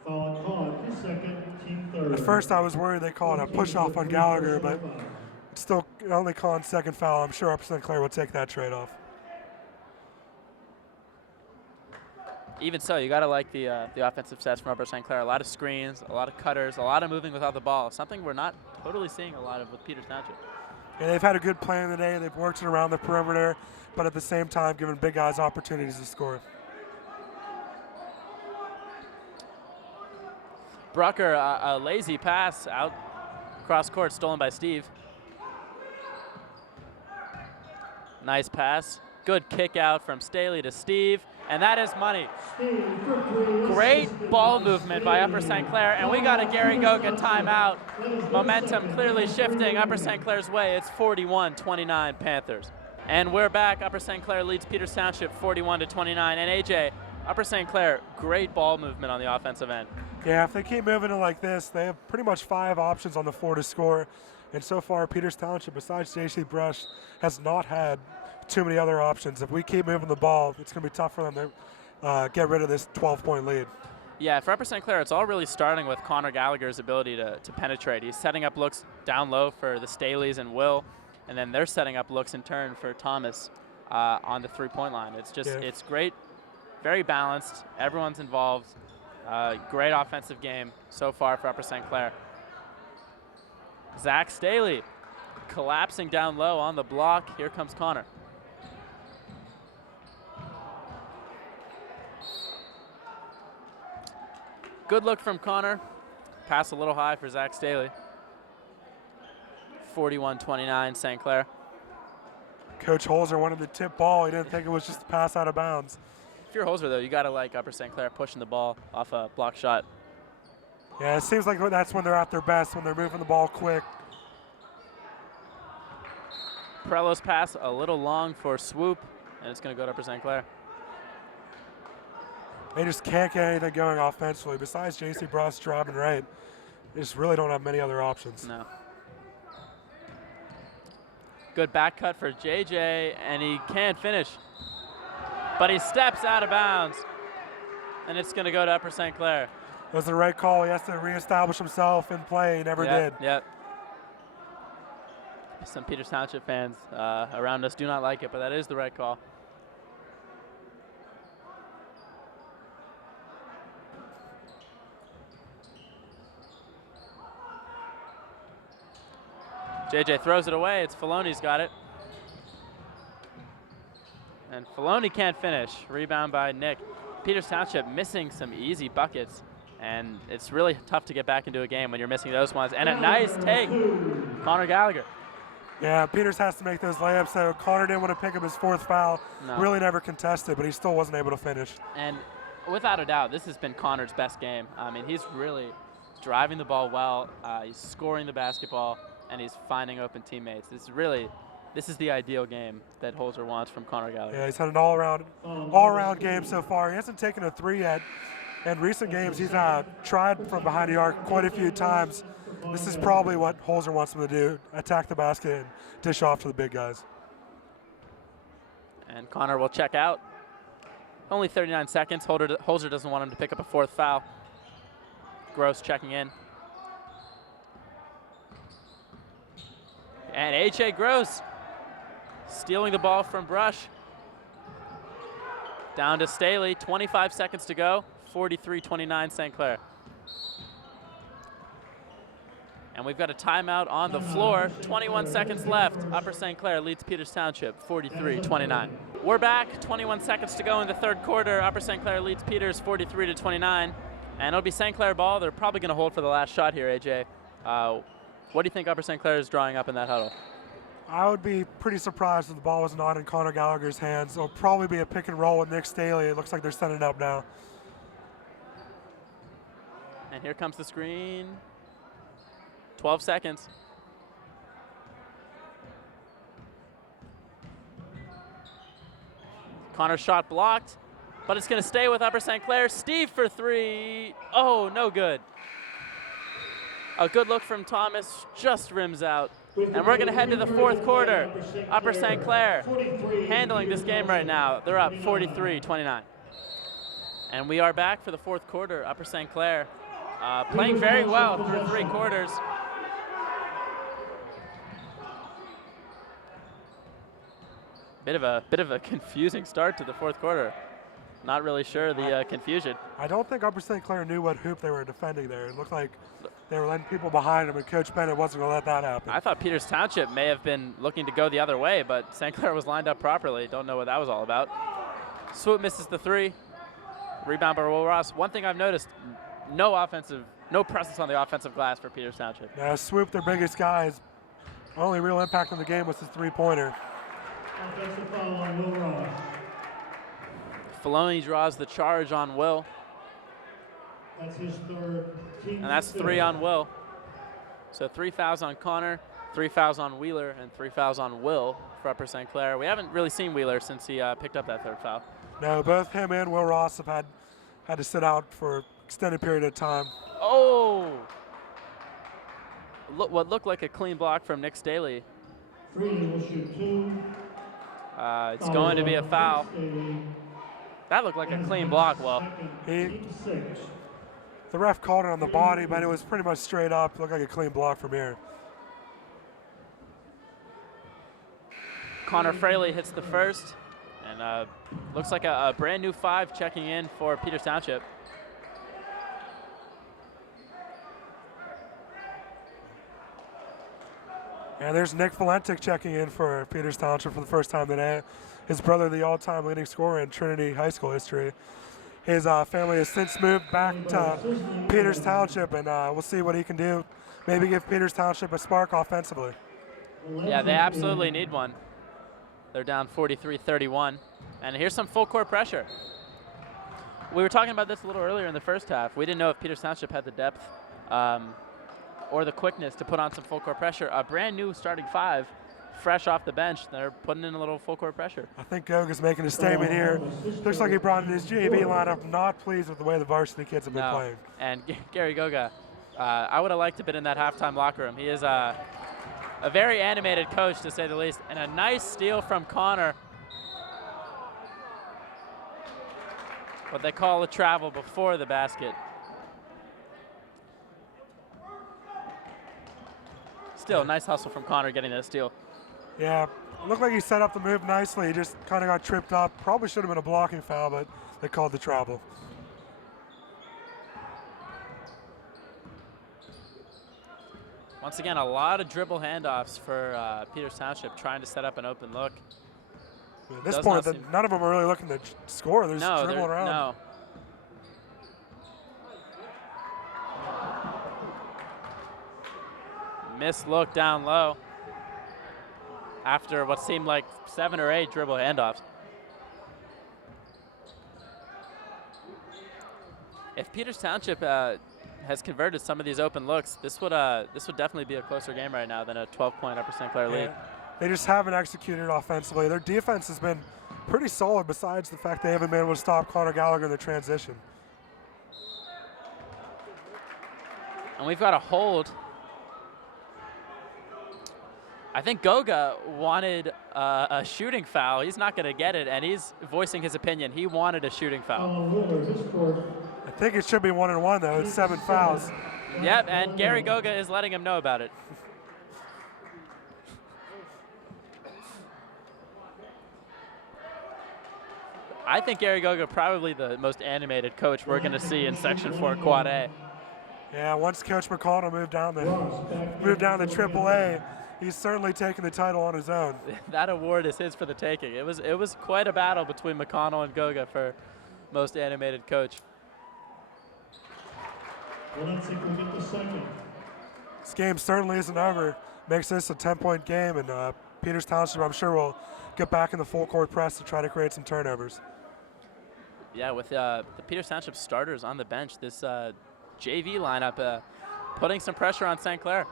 Foul caught, his second, team third. At first I was worried they called a push-off on Gallagher, but it's still only calling 2nd foul. I'm sure Upper St. Clair will take that trade-off. Even so, you got to like the offensive sets from Upper St. Clair. A lot of screens, a lot of cutters, a lot of moving without the ball. Something we're not totally seeing a lot of with Peters Township. Yeah, they've had a good plan today. They've worked it around the perimeter, but at the same time giving big guys opportunities to score. Brucker, a lazy pass out cross court, stolen by Steve. Nice pass. Good kick out from Staley to Steve, and that is money. Great ball movement by Upper St. Clair, and we got a Gary Goga timeout. Momentum clearly shifting Upper St. Clair's way. It's 41-29 Panthers. And we're back. Upper St. Clair leads Peters Township 41-29. And AJ, Upper St. Clair, great ball movement on the offensive end. Yeah, if they keep moving it like this, they have pretty much 5 options on the floor to score. And so far, Peters Township, besides J.C. Brush, has not had too many other options. If we keep moving the ball, it's going to be tough for them to get rid of this 12-point lead. Yeah, for Upper St. Clair, it's all really starting with Connor Gallagher's ability to penetrate. He's setting up looks down low for the Staleys and Will, and then they're setting up looks in turn for Thomas on the 3-point line. It's just, it's great, very balanced. Everyone's involved. Great offensive game so far for Upper St. Clair. Zach Staley collapsing down low on the block. Here comes Connor. Good look from Connor. Pass a little high for Zach Staley. 41-29 St. Clair. Coach Holzer wanted the tip ball. He didn't think it was just a pass out of bounds. If you're Holzer, though, you got to like Upper St. Clair pushing the ball off a block shot. Yeah, it seems like that's when they're at their best, when they're moving the ball quick. Prelo's pass a little long for Swoop, and it's going to go to Upper St. Clair. They just can't get anything going offensively. Besides J.C. Bross driving right, they just really don't have many other options. No. Good back cut for JJ, and he can't finish. But he steps out of bounds, and it's going to go to Upper St. Clair. It was the right call. He has to reestablish himself in play. He never did. Yep. Some Peters Township fans around us do not like it, but that is the right call. JJ throws it away. It's Filoni's got it. And Filoni can't finish. Rebound by Nick. Peters Township missing some easy buckets. And it's really tough to get back into a game when you're missing those ones. And a nice take, Connor Gallagher. Yeah, Peters has to make those layups, so Connor didn't want to pick up his fourth foul. No. Really never contested, but he still wasn't able to finish. And without a doubt, this has been Connor's best game. I mean, he's really driving the ball well. He's scoring the basketball, and he's finding open teammates. This is the ideal game that Holzer wants from Connor Gallagher. Yeah, he's had an all-around game so far. He hasn't taken a three yet. In recent games, he's tried from behind the arc quite a few times. This is probably what Holzer wants him to do, attack the basket and dish off to the big guys. And Connor will check out. Only 39 seconds. Holzer doesn't want him to pick up a fourth foul. Gross checking in. And H.A. Gross stealing the ball from Brush. Down to Staley, 25 seconds to go, 43-29 St. Clair. And we've got a timeout on the floor, 21 seconds left. Upper St. Clair leads Peters Township, 43-29. We're back, 21 seconds to go in the third quarter. Upper St. Clair leads Peters 43-29. And it'll be St. Clair ball. They're probably going to hold for the last shot here, AJ. What do you think Upper St. Clair is drawing up in that huddle? I would be pretty surprised if the ball was not in Connor Gallagher's hands. It'll probably be a pick and roll with Nick Staley. It looks like they're setting it up now. And here comes the screen. 12 seconds. Connor's shot blocked, but it's going to stay with Upper St. Clair. Steve for three. Oh, no good. A good look from Thomas, just rims out. And we're going to head to the fourth quarter. Upper St. Clair handling this game right now. They're up 43-29. And we are back for the fourth quarter. Upper St. Clair playing very well through three quarters. Bit of a confusing start to the fourth quarter. Not really sure the confusion. I don't think Upper St. Clair knew what hoop they were defending there. It looked like they were letting people behind them, and Coach Bennett wasn't going to let that happen. I thought Peters Township may have been looking to go the other way, but St. Clair was lined up properly. Don't know what that was all about. Swoop misses the three. Rebound by Will Ross. One thing I've noticed, no presence on the offensive glass for Peters Township. Yeah, Swoop, their biggest guy, his only real impact on the game was his three-pointer. Offensive foul on Will Ross. Filoni draws the charge on Will. That's his third. And that's three on Will. So 3 fouls on Connor, 3 fouls on Wheeler, and 3 fouls on Will for Upper St. Clair. We haven't really seen Wheeler since he picked up that third foul. No, both him and Will Ross have had to sit out for extended period of time. Oh! What looked like a clean block from Nick Staley. Freely will shoot two. It's going to be a foul. That looked like a clean block, Will. The ref called it on the body, but it was pretty much straight up. Looked like a clean block from here. Connor Fraley hits the first, and looks like a brand new 5 checking in for Peters Township. And there's Nick Valentic checking in for Peters Township for the first time today. His brother, the all-time leading scorer in Trinity High School history. His family has since moved back to Peters Township, and we'll see what he can do. Maybe give Peters Township a spark offensively. Yeah, they absolutely need one. They're down 43-31. And here's some full court pressure. We were talking about this a little earlier in the first half. We didn't know if Peters Township had the depth or the quickness to put on some full court pressure. A brand new starting five, fresh off the bench. They're putting in a little full court pressure. I think Goga's making a statement here. Looks like he brought in his JV lineup, not pleased with the way the varsity kids have been playing. And Gary Goga, I would have liked to have been in that halftime locker room. He is a very animated coach, to say the least. And a nice steal from Connor. What they call a travel before the basket. Still, nice hustle from Connor getting that steal. Yeah, looked like he set up the move nicely. He just kind of got tripped up. Probably should have been a blocking foul, but they called the travel. Once again, a lot of dribble handoffs for Peters Township, trying to set up an open look. At this point, none of them are really looking to score. They're just dribbling around. No. Missed look down low after what seemed like 7 or 8 dribble handoffs. If Peters Township has converted some of these open looks, this would definitely be a closer game right now than a 12-point Upper St. Clair lead. They just haven't executed offensively. Their defense has been pretty solid, besides the fact they haven't been able to stop Connor Gallagher in the transition. And we've got a hold. I think Goga wanted a shooting foul. He's not going to get it, and he's voicing his opinion. He wanted a shooting foul. I think it should be 1-1, though. It's 7 fouls. Yep, and Gary Goga is letting him know about it. I think Gary Goga probably the most animated coach we're going to see in Section 4 Quad A. Yeah, once Coach McConnell moved down to AAA, he's certainly taken the title on his own. That award is his for the taking. It was quite a battle between McConnell and Goga for most animated coach. This game certainly isn't over. Makes this a 10-point game, and Peters Township, I'm sure, will get back in the full court press to try to create some turnovers. Yeah, with the Peters Township starters on the bench, this JV lineup putting some pressure on St. Clair.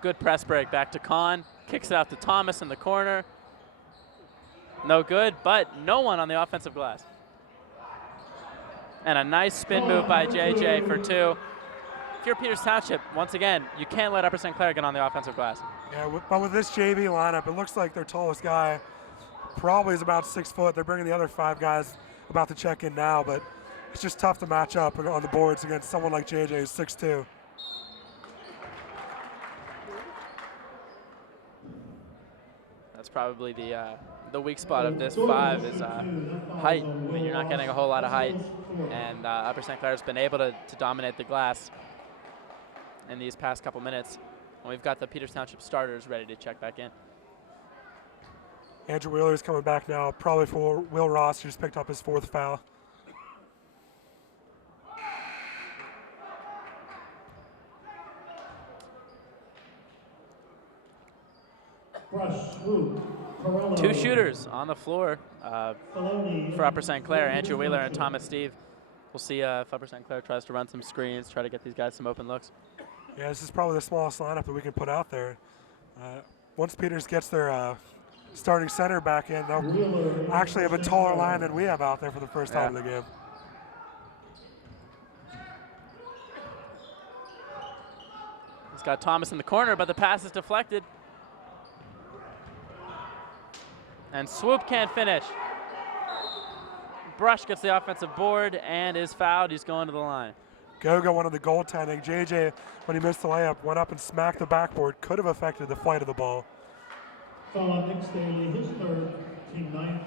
Good press break back to Kahn. Kicks it out to Thomas in the corner. No good, but no one on the offensive glass. And a nice spin move by JJ for 2. If you're Peters Township, once again, you can't let Upper St. Clair get on the offensive glass. Yeah, but with this JV lineup, it looks like their tallest guy probably is about 6 foot. They're bringing the other 5 guys about to check in now, but it's just tough to match up on the boards against someone like JJ who's 6'2". That's probably the weak spot of this 5 is height. I mean, you're not getting a whole lot of height, and Upper St. Clair's been able to dominate the glass in these past couple minutes. And we've got the Peters Township starters ready to check back in. Andrew Wheeler is coming back now, probably for Will Ross, who just picked up his 4th foul. Two shooters on the floor for Upper St. Clair, Andrew Wheeler and Thomas Steve. We'll see if Upper St. Clair tries to run some screens, try to get these guys some open looks. Yeah, this is probably the smallest lineup that we can put out there. Once Peters gets their starting center back in, they'll actually have a taller line than we have out there for the first time in the game. He's got Thomas in the corner, but the pass is deflected. And Swoop can't finish. Brush gets the offensive board and is fouled. He's going to the line. Goga wanted the goaltending. JJ, when he missed the layup, went up and smacked the backboard. Could have affected the flight of the ball. Foul on Nick Staley, his 3rd, team 9.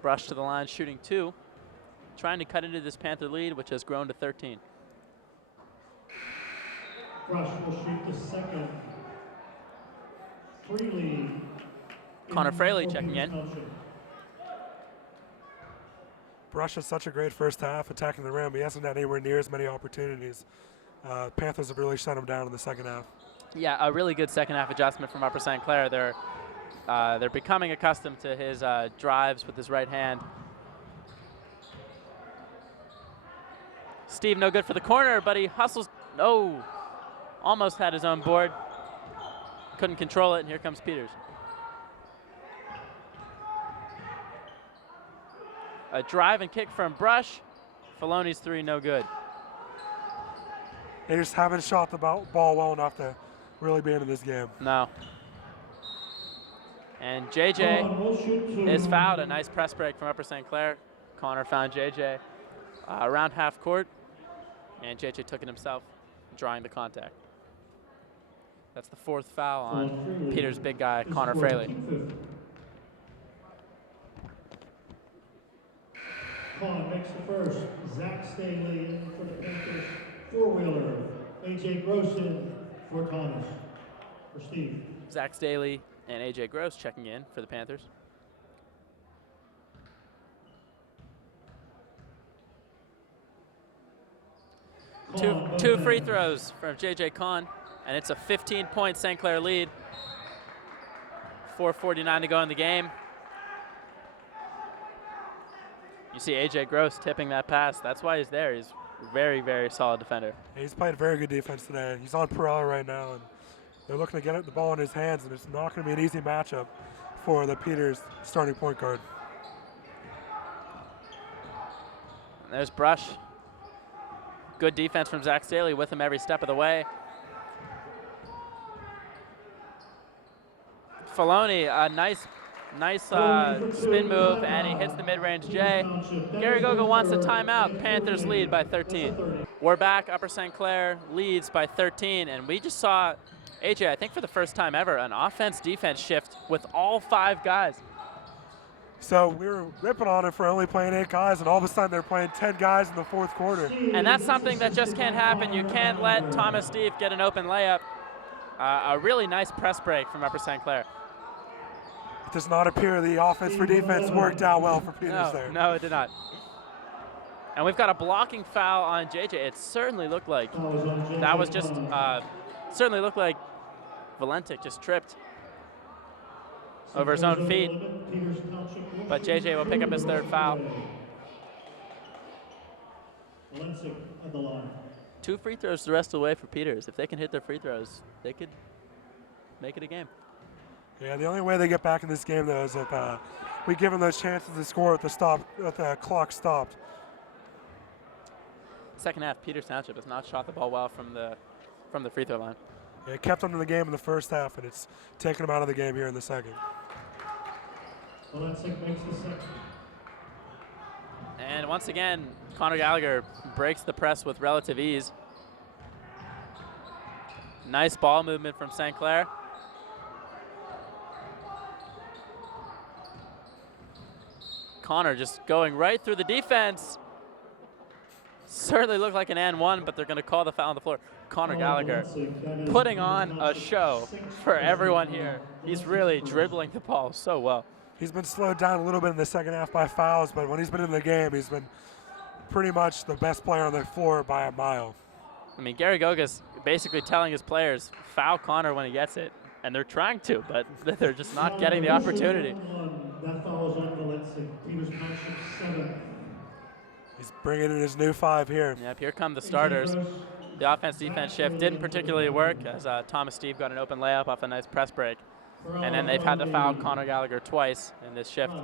Brush to the line, shooting 2. Trying to cut into this Panther lead, which has grown to 13. Brush will shoot the 2nd. Freely. Connor Fraley checking in. Brush had such a great first half attacking the rim. He hasn't had anywhere near as many opportunities. Panthers have really shut him down in the second half. Yeah, a really good second half adjustment from Upper St. Clair. They're becoming accustomed to his drives with his right hand. Steve no good for the corner, but he hustles. No, almost had his own board. Couldn't control it, and here comes Peters. A drive and kick from Brush. Filoni's three, no good. They just haven't shot the ball well enough to really be into this game. No. And JJ is fouled. A nice press break from Upper St. Clair. Connor found JJ around half court, and JJ took it himself, drawing the contact. That's the fourth foul on Peters' big guy, Connor Fraley. Connor makes the first. Zach Staley in for the Panthers four-wheeler. AJ Gross in for Thomas. For Steve. Zach Staley and AJ Gross checking in for the Panthers. Two free throws from JJ Kahn, and it's a 15-point St. Clair lead. 4:49 to go in the game. You see AJ Gross tipping that pass. That's why he's there. He's a very, very solid defender. He's played very good defense today. He's on Perella right now, and they're looking to get the ball in his hands, and it's not going to be an easy matchup for the Peters starting point guard. And there's Brush. Good defense from Zach Staley with him every step of the way. Filoni, a nice spin move, and he hits the mid-range J. Gary Goga wants a timeout. Panthers lead by 13. We're back. Upper St. Clair leads by 13, and we just saw AJ, I think for the first time ever, an offense-defense shift with all 5 guys. So we were ripping on it for only playing 8 guys, and all of a sudden they're playing 10 guys in the fourth quarter. And that's something that just can't happen. You can't let Thomas Steve get an open layup. A really nice press break from Upper St. Clair. It does not appear the offense for defense worked out well for Peters there. No, it did not. And we've got a blocking foul on JJ. It certainly looked like that was just, certainly looked like Valentic just tripped over his own feet. But JJ will pick up his third foul. 2 free throws the rest of the way for Peters. If they can hit their free throws, they could make it a game. Yeah, the only way they get back in this game, though, is if we give them those chances to score with the clock stopped. Second half, Peters Township has not shot the ball well from the free throw line. Yeah, it kept them in the game in the first half, and it's taken them out of the game here in the second. And once again, Connor Gallagher breaks the press with relative ease. Nice ball movement from St. Clair. Connor just going right through the defense. Certainly looked like an and one, but they're going to call the foul on the floor. Connor Gallagher putting on a show for everyone here. He's really dribbling the ball so well. He's been slowed down a little bit in the second half by fouls, but when he's been in the game, he's been pretty much the best player on the floor by a mile. I mean, Gary Goga's basically telling his players, foul Connor when he gets it, and they're trying to, but they're just not getting the opportunity. That foul is on Valencia. Peters Township 7. He's bringing in his new 5 here. Yep, here come the starters. The offense-defense shift didn't particularly work as Thomas Steve got an open layup off a nice press break. And then they've had to foul Connor Gallagher twice in this shift.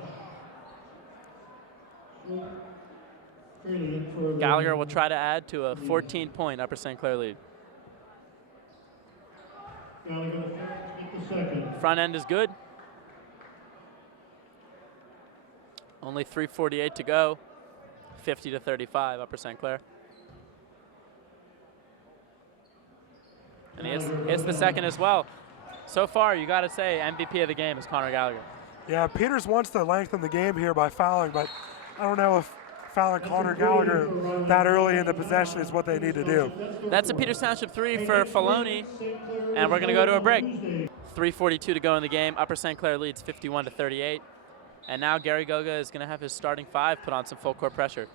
Gallagher will try to add to a 14-point Upper St. Clair lead. Front end is good. Only 3:48 to go. 50-35 Upper St. Clair. And it's the second as well. So far, you got to say MVP of the game is Connor Gallagher. Yeah, Peters wants to lengthen the game here by fouling, but I don't know if fouling Connor Gallagher that early in the possession is what they need to do. That's a Peters Township 3 for Filoni, and we're going to go to a break. 3:42 to go in the game. Upper St. Clair leads 51-38. And now Gary Goga is going to have his starting 5 put on some full court pressure.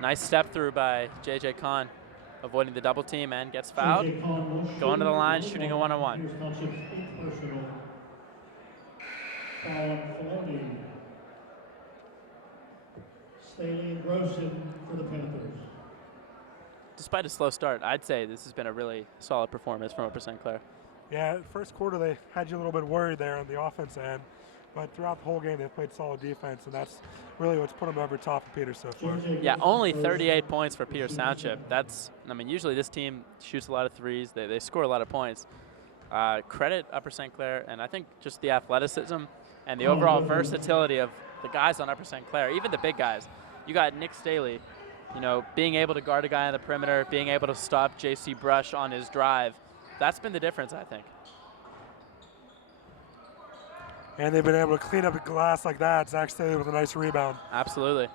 Nice step through by J.J. Kahn, avoiding the double team and gets fouled. Going to the line, shooting a 1-on-1. Here's Township's 8th personal. Foul on Filoni. Staley and Grossen for the Panthers. Despite a slow start, I'd say this has been a really solid performance from Upper St. Clair. Yeah, first quarter they had you a little bit worried there on the offense end, but throughout the whole game they played solid defense, and that's really what's put them over top of Peters so far. Yeah, only 38 points for Peters Township. That's, I mean, usually this team shoots a lot of threes. They score a lot of points. Credit Upper St. Clair, and I think just the athleticism and the overall versatility of the guys on Upper St. Clair, even the big guys. You got Nick Staley, you know, being able to guard a guy on the perimeter, being able to stop J.C. Brush on his drive. That's been the difference, I think. And they've been able to clean up the glass like that. Zach Staley with a nice rebound. Absolutely.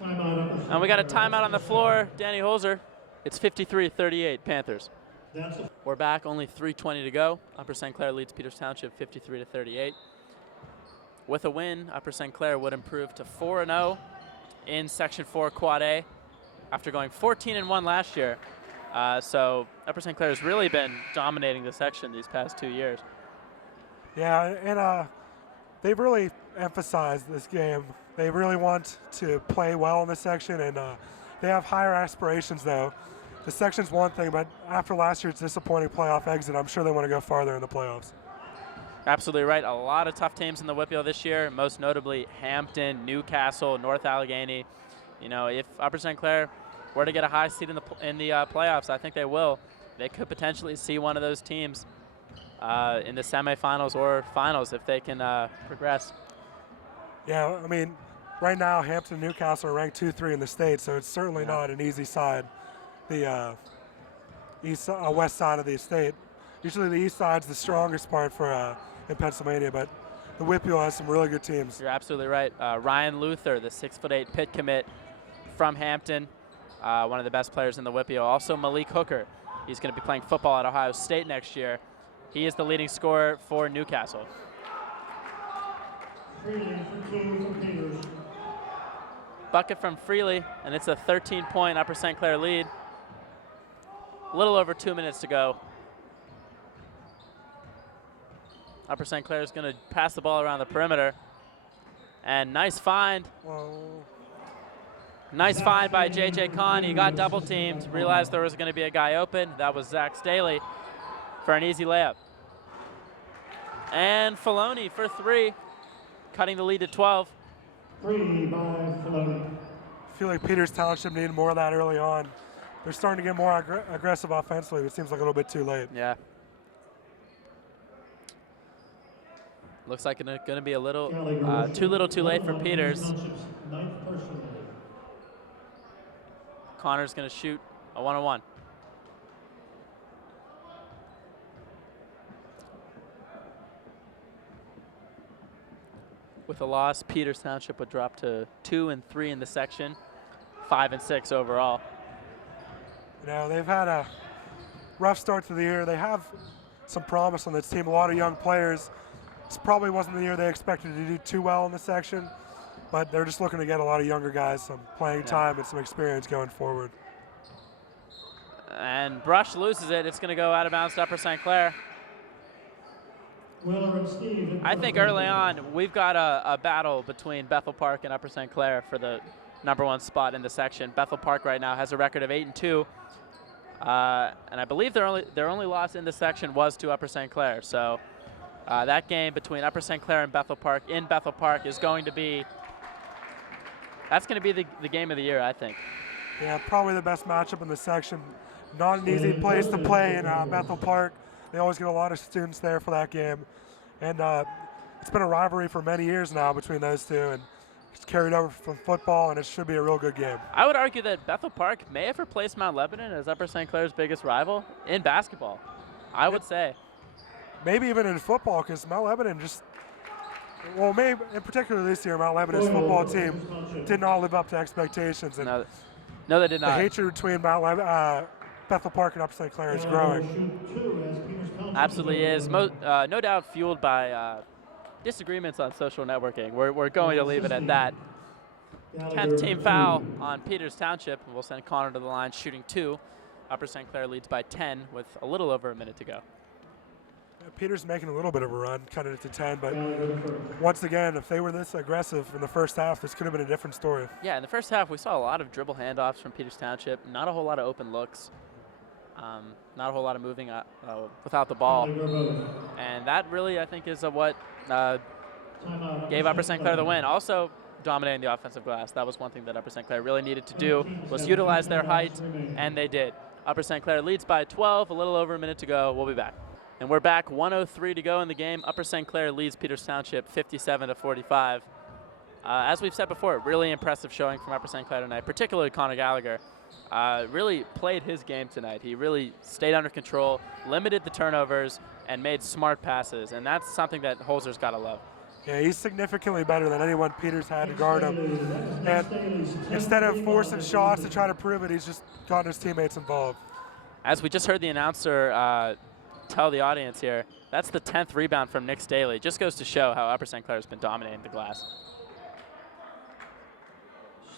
And we got a timeout on the floor. Danny Holzer. It's 53-38 Panthers. We're back, only 3:20 to go. Upper St. Clair leads Peters Township 53-38. With a win, Upper St. Clair would improve to 4-0 in Section 4 Quad A after going 14-1 last year. So Upper St. Clair has really been dominating the section these past 2 years. Yeah, and they've really emphasized this game. They really want to play well in this section, and they have higher aspirations, though. The section's one thing, but after last year's disappointing playoff exit, I'm sure they want to go farther in the playoffs. Absolutely right. A lot of tough teams in the WPIAL this year, most notably Hampton, Newcastle, North Allegheny. You know, if Upper St. Clair were to get a high seed in the playoffs, I think they will. They could potentially see one of those teams in the semifinals or finals if they can progress. Yeah, I mean, right now Hampton and Newcastle are ranked 2-3 in the state, so it's certainly not an easy side, the west side of the state. Usually the east side's the strongest part for in Pennsylvania, but the WPIAL has some really good teams. You're absolutely right. Ryan Luther, the 6'8" pit commit from Hampton, one of the best players in the WPIAL. Also Malik Hooker. He's going to be playing football at Ohio State next year. He is the leading scorer for Newcastle. Bucket from Freely, and it's a 13-point Upper St. Clair lead. A little over 2 minutes to go. Upper St. Clair is going to pass the ball around the perimeter. And nice find. Whoa. Nice find by J.J. Kahn. He got double teamed, realized there was going to be a guy open. That was Zach Staley for an easy layup. And Filoni for 3, cutting the lead to 12. 3 by Filoni. I feel like Peters Township needed more of that early on. They're starting to get more aggressive offensively, but it seems like a little bit too late. Yeah. Looks like it's going to be a little too little too late for Peters. Connor's going to shoot a 1-on-1. With a loss, Peters Township would drop to 2 and 3 in the section, 5 and 6 overall. You know, they've had a rough start to the year. They have some promise on this team, a lot of young players. This probably wasn't the year they expected to do too well in the section, but they're just looking to get a lot of younger guys some playing time and some experience going forward. And Brush loses it. It's going to go out of bounds to Upper St. Clair. I think early on we've got a battle between Bethel Park and Upper St. Clair for the #1 spot in the section. Bethel Park right now has a record of 8-2, and I believe their only loss in the section was to Upper St. Clair. So that game between Upper St. Clair and Bethel Park in Bethel Park is going to be the game of the year, I think. Yeah, probably the best matchup in the section. Not an easy place to play in Bethel Park. They always get a lot of students there for that game. And it's been a rivalry for many years now between those two, and it's carried over from football, and it should be a real good game. I would argue that Bethel Park may have replaced Mount Lebanon as Upper St. Clair's biggest rival in basketball, I would say. Maybe even in football, because Mount Lebanon just, well, maybe in particular this year, Mount Lebanon's football team did not live up to expectations. And no, they did not. The hatred between Bethel Bethel Park and Upper St. Clair is growing. Absolutely is. No doubt fueled by disagreements on social networking. We're going to leave it at that. 10th team foul on Peters Township. We'll send Connor to the line shooting 2. Upper St. Clair leads by 10 with a little over a minute to go. Peters making a little bit of a run, cutting it to 10, but once again, if they were this aggressive in the first half, this could have been a different story. Yeah, in the first half, we saw a lot of dribble handoffs from Peters Township, not a whole lot of open looks, not a whole lot of moving without the ball. And that really, I think, is what gave Upper St. Clair the win. Also, dominating the offensive glass. That was one thing that Upper St. Clair really needed to do, was utilize their height, and they did. Upper St. Clair leads by 12, a little over a minute to go. We'll be back. And we're back, 1:03 to go in the game. Upper St. Clair leads Peters Township 57-45. As we've said before, really impressive showing from Upper St. Clair tonight, particularly Connor Gallagher. Really played his game tonight. He really stayed under control, limited the turnovers, and made smart passes, and that's something that Holzer's got to love. Yeah, he's significantly better than anyone Peters had to guard him. And instead of forcing shots to try to prove it, he's just gotten his teammates involved. As we just heard the announcer tell the audience here, that's the 10th rebound from Nick Staley. Just goes to show how Upper St. Clair has been dominating the glass.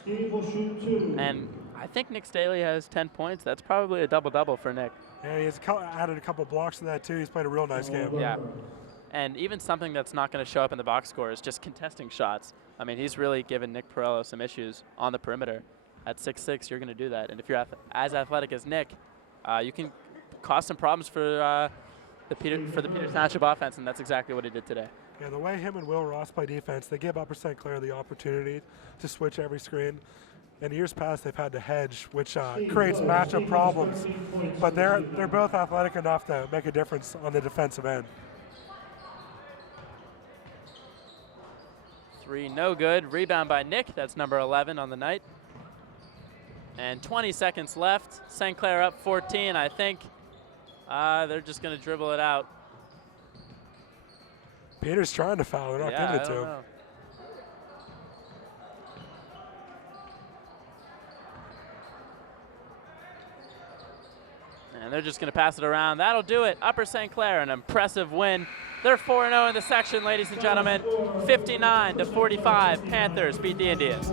Steve will shoot 2. And I think Nick Staley has 10 points. That's probably a double-double for Nick. Yeah, he's added a couple blocks to that, too. He's played a real nice game. Yeah. And even something that's not going to show up in the box score is just contesting shots. I mean, he's really given Nick Perello some issues on the perimeter. At 6'6", you're going to do that. And if you're as athletic as Nick, you can cause some problems for the Peters Township offense, and that's exactly what he did today. Yeah, the way him and Will Ross play defense, they give Upper St. Clair the opportunity to switch every screen. In years past, they've had to hedge, which creates matchup problems. But they're both athletic enough to make a difference on the defensive end. 3, no good. Rebound by Nick. That's number 11 on the night. And 20 seconds left. St. Clair up 14, I think. They're just going to dribble it out. Peters trying to foul. They're not giving it to him. Know. And they're just going to pass it around. That'll do it. Upper St. Clair, an impressive win. They're 4-0 in the section, ladies and gentlemen. 59-45, Panthers beat the Indians.